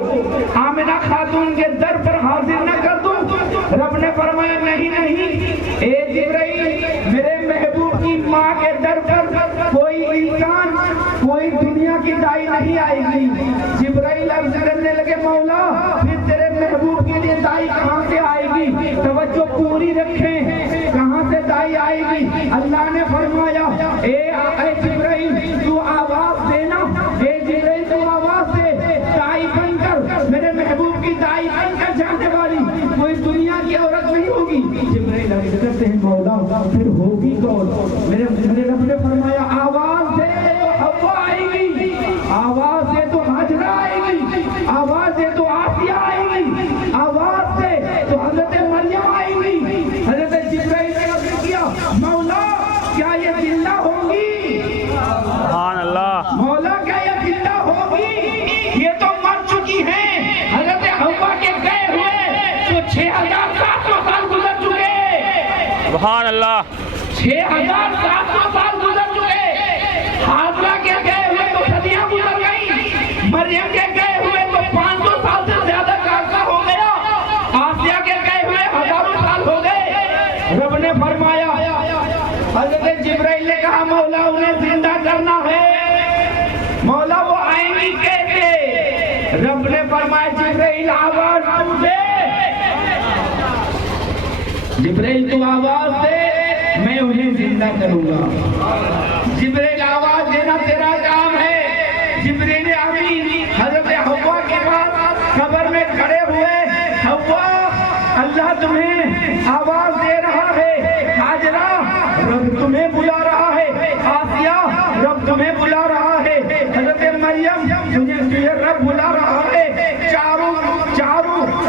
आमिना खातून के दर पर हाजिर न कर दूं। रब ने फरमाया नहीं नहीं, ए जिब्राइल मेरे महबूब की माँ के दर पर कोई इंसान, कोई दुनिया की दाई नहीं आएगी। जिब्राइल अर्ज़ करने लगे मौला फिर तेरे महबूब के लिए दाई कहाँ से आएगी। तवज्जो पूरी रखें, कहाँ से दाई आएगी। अल्लाह ने फरमाया ए जिब्राइल तू आवाज देना, ए जिब्राइल तू आवाज दे, दाई बनकर मेरे महबूब की दाई बनकर जाने वाली कोई दुनिया की औरत नहीं होगी। जिब्राइल अर्ज़ करते हैं मौला फिर होगी कौन। मेरे रब ने फरमाया सुभान अल्लाह। 6700 साल गुजर चुके। हाजरा के गए हुए तो सदियां गुजर गई। मरियम के गए हुए तो 500 साल से ज्यादा का अर्सा हो गया। आसिया के गए हुए हजारों साल हो गए। रब ने फरमाया, हजरत जिब्राइल ने कहा मौला उन्हें जिंदा करना है। मौला वो आएंगी कैसे? रब ने फरमाया जिब्राइल आवाज तू दे, जिब्राइल तू आवाज दे, मैं उन्हें जिंदा करूंगा। जिब्राइल आवाज देना तेरा काम है। जिब्राइल अमीन हजरत हव्वा के पास कब्र में खड़े हुए, हव्वा अल्लाह तुम्हें आवाज दे रहा है। हाजरा रब तुम्हें बुला रहा है। आसिया रब तुम्हें बुला रहा है। हजरत मरियम तुझे रब बुला रहा है। चारों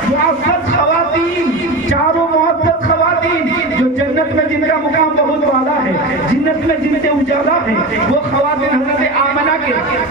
मुअज़्ज़ज़ ख़वातीन, चारों मुअज़्ज़ज़ ख़वातीन जो जन्नत में जिनका मुकाम बहुत वाला है, जन्नत में जिनसे उजाला है, वो ख़वातीन हजरत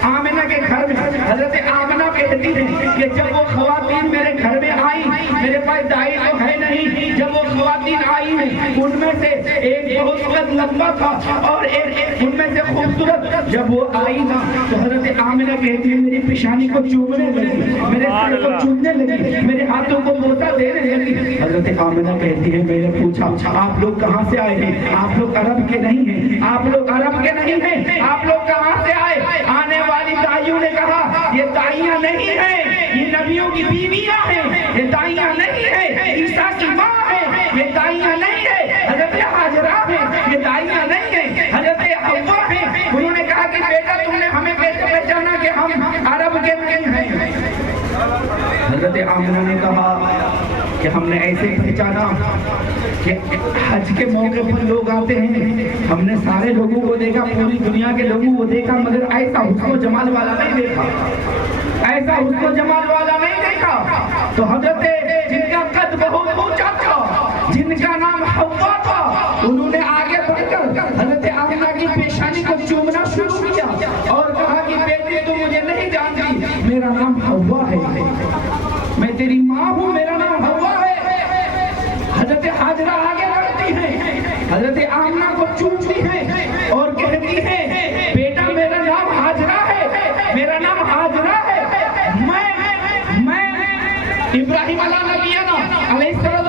आमिना के घर में हजरत आमिना कहती है कि जब वो ख़वातीन मेरे घर में आई, मेरे पास दाई तो है नहीं, जब वो ख़वातीन आई हैं उनमें से एक बहुत कद लंबा था और एक उनमें से खूबसूरत, जब वो आई ना तो हजरत आमिना कहती है मेरी पेशानी को चूमने लगी, मेरे सर को चूमने लगी, मेरे हाथों को बोसा देने लगी। हजरत आमिना कहती है मैंने पूछा आप लोग कहाँ से आए हैं? आप लोग अरब के नहीं हैं, आप लोग अरब के नहीं हैं, आप लोग कहाँ से आए? आने वाली दाइयों ने कहा ये दाइयाँ नहीं है, ये नबियों की बीवियाँ हैं, ये दाइयाँ नहीं है, ईसा की माँ है, ये दाइयाँ नहीं है, हजरत हाजरा है, ये दाइयाँ नहीं है, हजरत हव्वा है। उन्होंने कहा कि बेटा तुमने हमें कैसे पहचाना कि हम अरब के नहीं हैं? हजरत आमिना ने कहा कि हमने ऐसे पहचाना कि हज के मौके पर लोग आते हैं, हमने सारे लोगों को देखा, पूरी दुनिया के लोगों को देखा, मगर ऐसा हुस्न जमाल वाला नहीं देखा, ऐसा हुस्न जमाल वाला नहीं देखा। तो हजरत जिनका कद बहुत ऊंचा था, जिनका नाम हव्वा था, उन्होंने आगे बढ़कर हजरत आमिना की पेशानी को चूमना शुरू किया और कहा कि बेटी तू मुझे नहीं जानती, मेरा नाम हव्वा है, मैं तेरी माँ हूँ, मेरा नाम हव्वा है। हजरत हाजरा आगे बढ़ती है, हजरत आमिना को चूमती है और कहती है बेटा मेरा नाम हाजरा है, मेरा नाम हाजरा है, मैं इब्राहिम अलैहिस्सलाम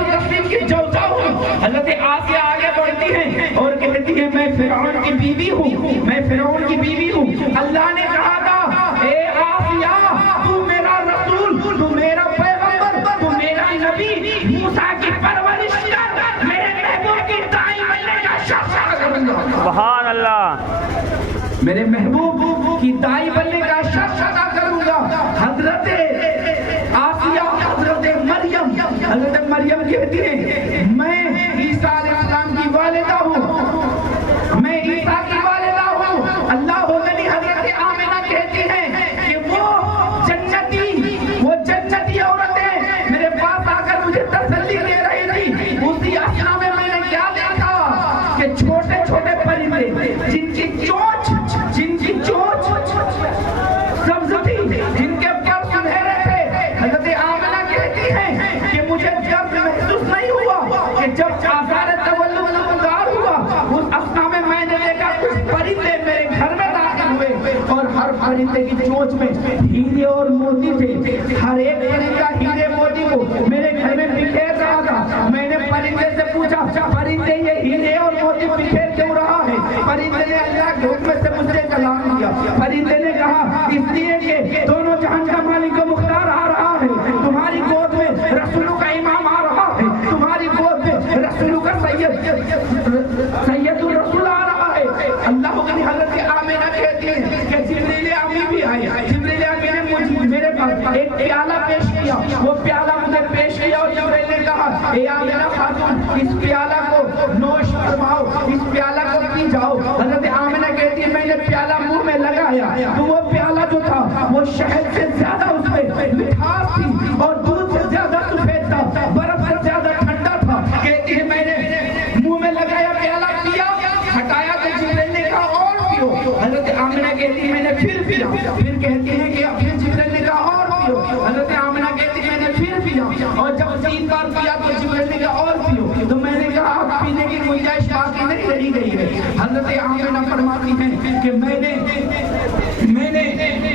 की चौथा हूँ। हजरत आसिया आगे बढ़ती है और कहती है मैं फिरौन की बीवी हूँ, मैं फिरौन की बीवी हूँ। अल्लाह ने कहा था ए आसिया तू मेरा रसूल, तू मेरा पैगंबर, तू मेरा नबी, मूसा की परवरिश कर, मेरे महबूब की दाई बनने का शर्त करूंगा। सुभान अल्लाह। मेरे महबूब की दाई बनने का शर्त अदा करूंगा। हजरत आसिया हजरत मरियम कहती है मैं ईसा अलैहिस्सलाम की वालिदा हूँ, मैं ईसा की वालिदा हूँ। अल्लाह होगनी हजरत आमिना कहती है कि वो जन्नती औरतें मेरे पास आकर मुझे तसल्ली दे रही थी। उसी असना में मैंने क्या देखा कि छोटे छोटे परिंदे जिनकी चोंच सब्ज थी, जिनके पर सुनहरे थे। हजरत आमिना कहती है कि मुझे जब महसूस नहीं हुआ कि जब आसार तवल्लुद गुजार हुआ, उस असना में मैंने देखा कुछ परिंदे मेरे घर में दाखिल हुए और हर परिंदे की चोंच में हीरे और मोती थे। हर एक परिंदा हीरे मोती को मेरे घर में बिखेर रहा था। मैंने परिंदे से पूछा परिंदे ये हीरे और मोती बिखेर क्यों रहा है? परिंदे ने अल्लाह के हुक्म से मुझे कलाम दिया। परिंदे ने कहा इसलिए कि दोनों जहान का मालिक मुख्तार आ रहा है, तुम्हारी गोद में रसूलों का इमाम आ रहा है, तुम्हारी गोद में रसूलों का सैयदुर रसूल आ रहा है। अल्लाह की हजरत आमिना कहती है कि जिब्रील अमीन भी आए। जिब्रील अमीन ने मुझे मेरे पास एक प्याला पेश किया, वो प्याला मुझे पेश किया और जिब्रील ने कहा ए आमिना खातून इस प्याला को नोश फरमाओ, इस प्याला को पी जाओ। हजरत आमिना कहती है मैंने प्याला मुंह में लगाया तो वो प्याला जो था वो शहद से ज्यादा उसमें मिठास थी और दूध से ज्यादा सफेद था, बर्फ से ज्यादा ठंडा था। कहती है मैंने मुंह में लगाया, प्याला पिया, हटाया तो जिब्रील ने कहा और पियो। हजरत आमिना कहती है मैंने फिर पिया, फिर कहती है कि फिर जिब्रील ने कहा और पियो। हजरत आमिना कहती है मैंने फिर पिया, और जब 3 बार पिया तो जिब्राइल ने कहा और पियो, तो मैंने कहा अब पीने की गुंजाइश बाकी नहीं रही गई है। हजरत आमिना फरमाती हैं कि मैंने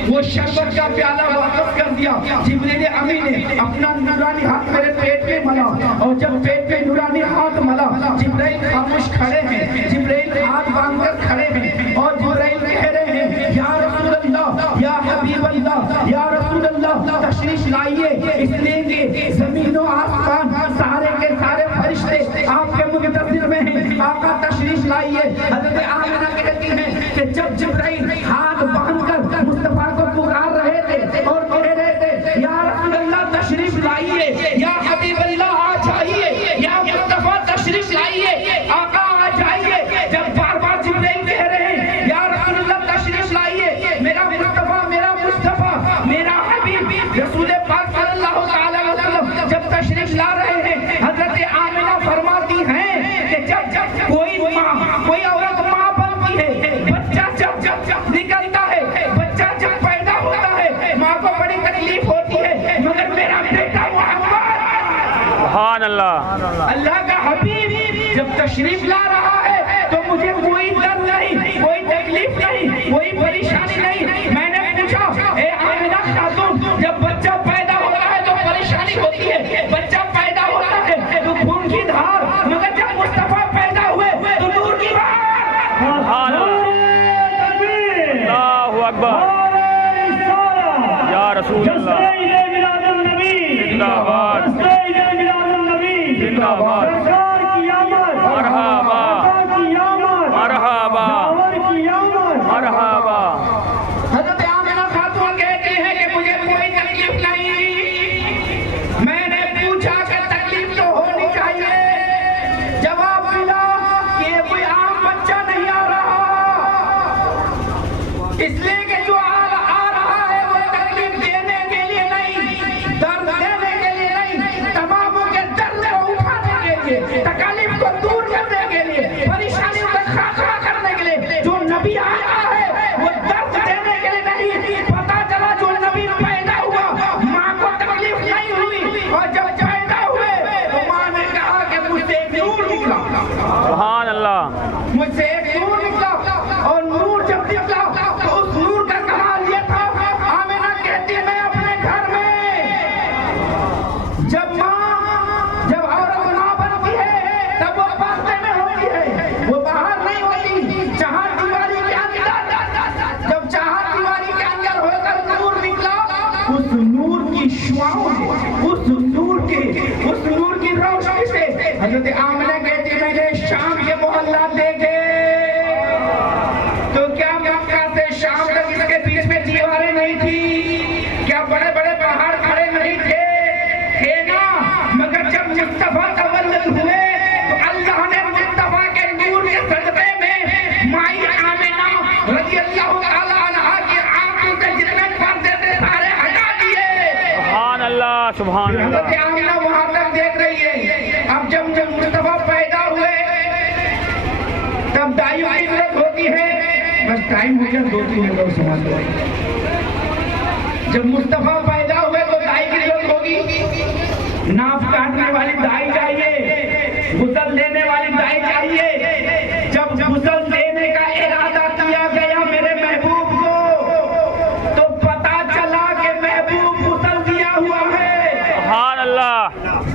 वो शरबत का प्याला वापस कर दिया। जिब्राइल अमीन ने अपना नूरानी हाथ मेरे पेट में मला, और जब पेट में नूरानी हाथ मला, जिब्राइल खामोश खड़े हैं, जिब्राइल हाथ बांधकर खड़े हैं, और जिब्राइल कह रहे हैं या रसूल अल्लाह, या हबीब अल्लाह, या रसूल अल्लाह तशरीफ लाइए, इसलिए कि जमीनों आसमान सारे के सारे फरिश्ते आपके मुंतज़िर में हैं, आका तशरीफ लाइए। हज़रत आमिना कहती हैं कि जब जिब्राइल हाथ बांधकर मुस्तफा को पुकार रहे थे और कह रहे थे या रसूल अल्लाह तशरीफ लाइए, या हबीब अल्लाह आ जाइए, या मुस्तफा तशरीफ लाइए, आका आ जाइए, जब बार बार जिब्राइल कह रहे हैं या रसूल अल्लाह तशरीफ लाइए, मेरा मुस्तफा, मेरा मुस्तफा, मेरा हबीब रसूल पाक सल्लल्लाहु अलैहि वसल्लम जब तशरीफ ला रहे हैं, हजरत आमिना फरमाती हैं कि जब कोई माँ, कोई औरत माँ बनती है, बच्चा जब निकलता है, बच्चा जब पैदा होता है, माँ को बड़ी तकलीफ होती है, मगर मेरा बेटा मोहम्मद सुभान अल्लाह, अल्लाह का हबीब जब तशरीफ ला रहा है तो मुझे कोई दर्द नहीं, कोई तकलीफ नहीं, कोई परेशानी नहीं। मैंने पूछा ए आमिना खातून, जब बच्चा पैदा होता है तो परेशानी होती है, बच्चा पैदा होता है तो खून की धार, मगर जब मुस्तफा पैदा हुए तो नूर की बात। सुभान अल्लाह, अल्लाहु अकबर, या रसूल अल्लाह, जिंदाबाद जिंदाबाद, मरहबा मरहबा मरहबा। हज़रत आमिना खातून कहती है कि मुझे कोई तकलीफ नहीं। मैंने पूछा कि तकलीफ तो होनी चाहिए, जवाब मिला कि ये कोई आम बच्चा नहीं आ रहा, इसलिए कि जो आ रहा है वो तकलीफ देने के लिए नहीं, दर्द देने के लिए नहीं, तमामों के दर्द को उठाने के लिए, तकलीफ को दूर करने के लिए, परेशानियों को खात्मा करने के लिए। जो नबी आया है वो दर्द देने के लिए नहीं। पता चला जो नबी पैदा हुआ माँ को तकलीफ नहीं हुई, और जब पैदा हुए तो माँ ने कहा कि मुझसे एक नूर निकला, सुभान अल्लाह, मुझसे एक नूर निकला, और नूर जब निकला तो उस नूर का कमाल ये था। आमिना कहती मैं अपने घर में जब औरत माँ बनती है तब वो पर्दे में होती है, वो बाहर नहीं होती, चार दीवारी के अंदर। जब चार दीवारी के अंदर होकर नूर निकला, उस नूर की शुआओं से, उस नूर की रोशनी से हजरत आमिना कहती मैंने शाम के मोहल्ला देखे तो क्या मक्का से शाम तक इसके बीच में दीवारें नहीं थी, क्या बड़े बड़े पहाड़ खड़े नहीं थे ना, मगर जब मुस्तफा तवल्लुद हुए तो अल्लाह ने मुस्तफा के नूर के सदक़े में माई आमिना रज़ियल्लाहु ताला अन्हा की आंखों से जितने पर्दे थे सारे हटा दिए। सुभान अल्लाह, सुभान हज़रत अल्लाह। आमिना वहां तक देख रही है। अब जब मुस्तफा पैदा हुए तब दाई की जरूरत होती है, बस टाइम हो गया 2-3 मिनट समझ लो। जब मुस्तफा पैदा हुए तो दाई की जरूरत होगी, नाप काटने वाली दाई चाहिए, गुसल देने वाली दाई चाहिए। जब गुसल देने का इरादा किया गया मेरे महबूब को तो पता चला कि महबूब गुसल दिया हुआ है। सुभान अल्लाह,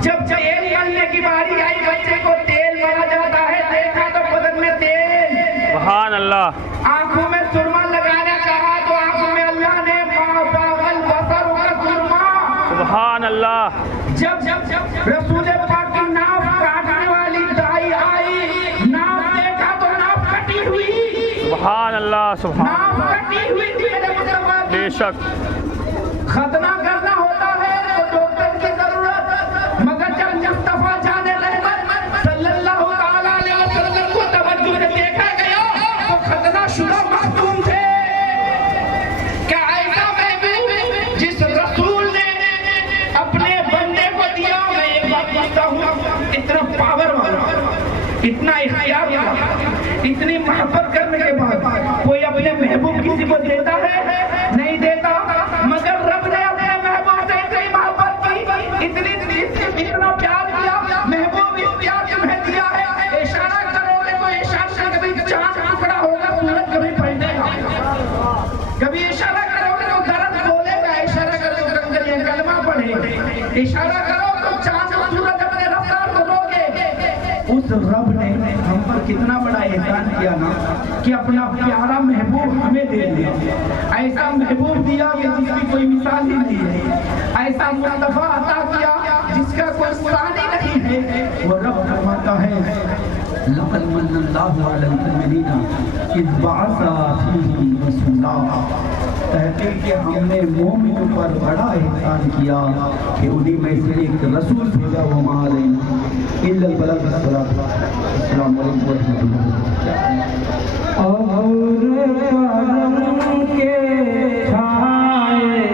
जब तेल मलने की बारी आई, बच्चे को तेल मला जाता है, देखा तो बदन में तेल, सुभान अल्लाह, आंखों में सुरमा लगाने कहा तो आंखों में अल्लाह ने पागल बसर का सुरमा। सुभान अल्लाह, जब रसूल पाक की नाव काटने वाली दाई आई, नाव देखा तो नाव कटी हुई, सुभान अल्लाह, सुभान नाव अल्लाह, कटी हुई थी मेरे मुस्तफा की। बेशक खतना करना होता है तो डॉक्टर की जरूरत, मगर जब मुस्तफा जाने रहमत सल्लल्लाहु अलैहि वसल्लम को तवज्जो से देखा गया तो खतना शुदा मासूम थे। क्या ऐसा महबूब जिस रसूल ने अपने बंदे को दिया, मैं एक बात पूछता हूँ, इतना पावर वाला, इतना इख्तियार वाला, इतनी मोहब्बत करने के बाद कोई अपने महबूब किसी को देता है? नहीं देता। मगर रब ने अपने महबूब से इतनी मोहब्बत की, इशारा करो तो चांद और सूरज अपने रफ्तार को रोके। उस रब ने हम पर कितना बड़ा एहसान किया ना कि अपना प्यारा महबूब हमें दे दिया। ऐसा महबूब दिया कि जिसकी कोई मिसाल ही नहीं है। ऐसा मुस्तफा अता किया जिसका कोई सानी नहीं है। वो रब फरमाता है लक़द मन्नल्लाहु अलल मुमिनीना इज़ बअसा फ़ीहिम रसूला। कहते हैं कि हमने मोमिनों पर बड़ा एहसान किया कि उन्हीं में से एक रसूल भेजा वो हमारे इल्लल बलग अस्सलाम अलैकुम व रहमतुल्लाह। और करम के छाए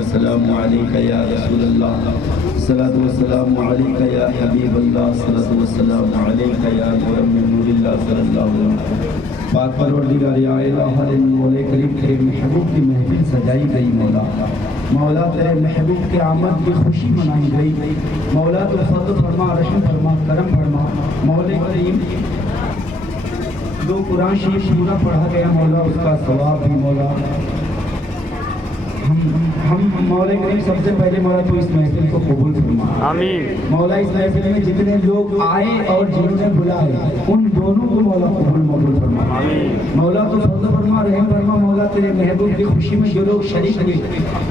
सलातु अलैका या रसूल अल्लाह, सलातु वस्सलामु अलैका या हबीब अल्लाह, सलातु वस्सलामु अलैका या मुरम्मिल नूरिल्लाह सल्लल्लाहु अलैहि वसल्लम। पाक परवरदिगार आला हज़रत मौला करीम के महबूब की महफिल सजाई गई। मौला मौला तेरे महबूब के आमद की खुशी मनाई गई। मौला तो फज़ल फरमा, रहम फरमा, करम फरमा। मौला करीम जो कुरान शरीफ पूरा पढ़ा गया मौला उसका सवाब भी मौला हम मौला करीम सबसे पहले मौला तो इस महफिल को कबूल फरमा। आमीन। मौला इस महफिल में जितने लोग आए और जिन्होंने बुलाए उन दोनों को मौला कबूल मौजूद फरमा। आमीन। मौला तो फज़ल फरमा, रहम फरमा। मौला तेरे महबूब की खुशी में जो लोग शरीक हुए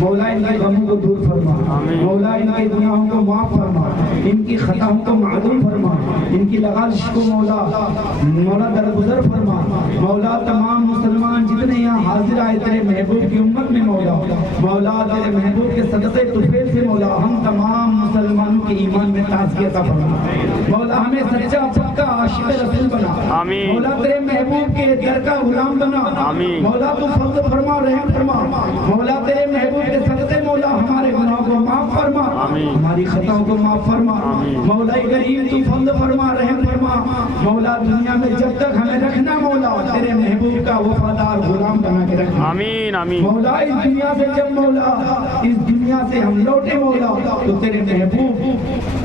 मौला इनके गमों को दूर फरमा। मौला इनके गुनाहों को माफ़ फरमा, इनकी खताओं को मालूम फरमा, इनकी लगाश को मौला दरगुजर फरमा। मौला तमाम मुसलमान जितने यहाँ हाजिर आए तेरे महबूब की उम्मत में मौला तेरे महबूब के सदक़े तुफ़ैल से मौला हम तमाम मुसलमानों के ईमान में ताज़गी अता फरमा। मौला हमें सच्चा पक्का आशिक़ रसूल बना। आमीन। मौला तेरे महबूब के दर का गुलाम बना। आमीन। मौला तू फज़ल फरमा, रहम फरमा। मौला तेरे महबूब के सदक़े मौला हमारे गुनाहों को माफ़ फरमा, हमारी खताओं को माफ़ फरमा। मौला करीम तू फज़ल फरमा, रहम फरमा। मौला दुनिया में जब तक हमें रखना मौला तेरे महबूब का वफादार गुलाम बना के रखना। आमीन आमीन। मौला इस दुनिया से जब मौला इस दुनिया से हम लौटे मौला तो तेरे महबूब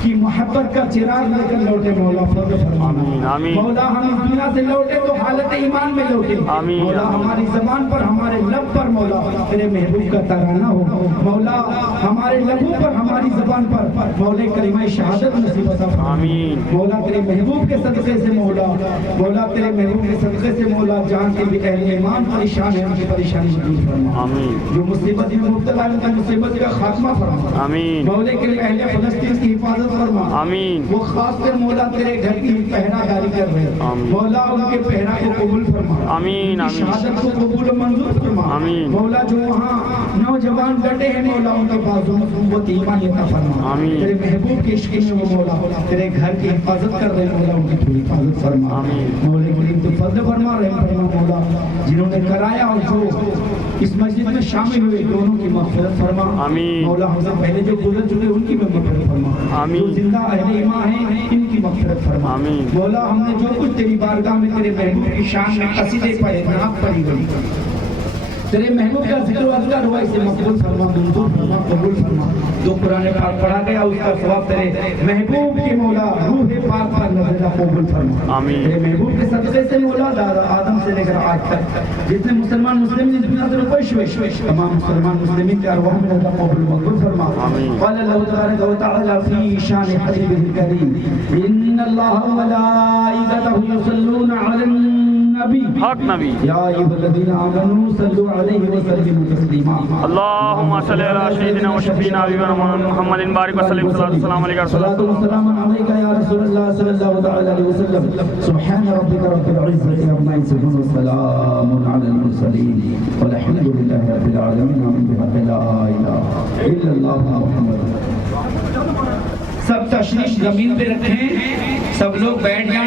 की मोहब्बत का चिराग लेकर लौटे मौला फज़ल फरमा। आमीन। मौला हम इस दुनिया से लौटे तो हालत ईमान में लौटे। आमीन। मौला हमारी ज़बान पर हमारे लब पर मौला तेरे महबूब का तराना हो। मौला हमारे लबों पर हमारी ज़बान पर मौला कलिमा शहादत नसीब अता फरमा। आमीन। मौला तेरे महबूब के सदक़े से मौला तेरे महबूब के सदक़े से मौला जान के भी अहले ईमान परेशान है उनकी परेशानी दूर फरमा। आमीन। जो मुसीबत में मुब्तला है उनकी मुसीबत का खात्मा फरमा। आमीन। मौला के लिए अहले फ़लस्तीन की हिफाजत फरमा। आमीन। वो खास कर मौला तेरे घर की पहरादारी कर रहे हैं मौला उनके पहरा को कबूल फरमा। आमीन आमीन। शहादत को कबूल मंजूर फरमा। आमीन। मौला जो वहाँ नौजवान डटे हैं मौला उनके बाजू में कुव्वत ईमान अता फरमा। आमीन। तेरे महबूब के इश्क़ में वो मौला तेरे घर की हिफाजत कर रहे हैं मौला उनकी पूरी हिफाजत फरमा। आमीन। मौला करीम तो फज़ल फरमा, रहम फरमा। मौला जिन्होंने कराया और जो इस मस्जिद में शामिल हुए दोनों की मग़फ़िरत फरमा। आमीन। मौला हमसे पहले जो गुज़र चुके उनकी भी मग़फ़िरत फरमा। आमीन। जो जिंदा अहले ईमान हैं इनकी मग़फ़िरत फरमा। आमीन। मौला हमने जो कुछ तेरी बारगाह में तेरे महबूब की शान में कसीदे पढ़े नात पढ़ी गई तेरे महबूब का जिक्र अज़कार हुआ इसे मक़बूल फरमा, मंजूर फरमा, कबूल फरमा। जो कुरान पाक पढ़ा गया उसका सवाब तेरे महबूब की मौला रूह पाक पर नज़र कबूल फरमा। आमीन। तेरे महबूब के सदक़े से मौला आदम से लेकर आज तक जितने मुसलमान मुस्लिम इस दुनिया से रुपये हुए तमाम मुसलमान मुस्लिमीन के अरवाह में नज़र कबूल मंजूर फरमा। आमीन। क़ाल अल्लाहु तबारक व तआला फ़ी शान हबीबिहिल करीम इन्नल्लाह व मलाइकतहु युसल्लूना अलन नबी हक नबी या अय्युहल्लज़ीना आमनू सल्लु अलैहि व सल्लिमू तस्लीमा अल्लाहुम्मा सल्लि अला सय्यिदिना व शफीना मुहम्मदिन बारिक व सल्लिम सल्लल्लाहु अलैहि सलातु व सलाम अलैका या रसूलल्लाह सल्लल्लाहु तआला अलैहि वसल्लम सुब्हान रब्बिका रब्बिल इज्जति अम्मा यसिफून व सलामुन अलल मुरसलीन वल्हम्दुलिल्लाहि रब्बिल आलमीन आमीन बिहक़्क़ि ला इलाहा इल्लल्लाह मुहम्मद। सब तशरीफ जमीन पे रखें, सब लोग बैठ जाएं।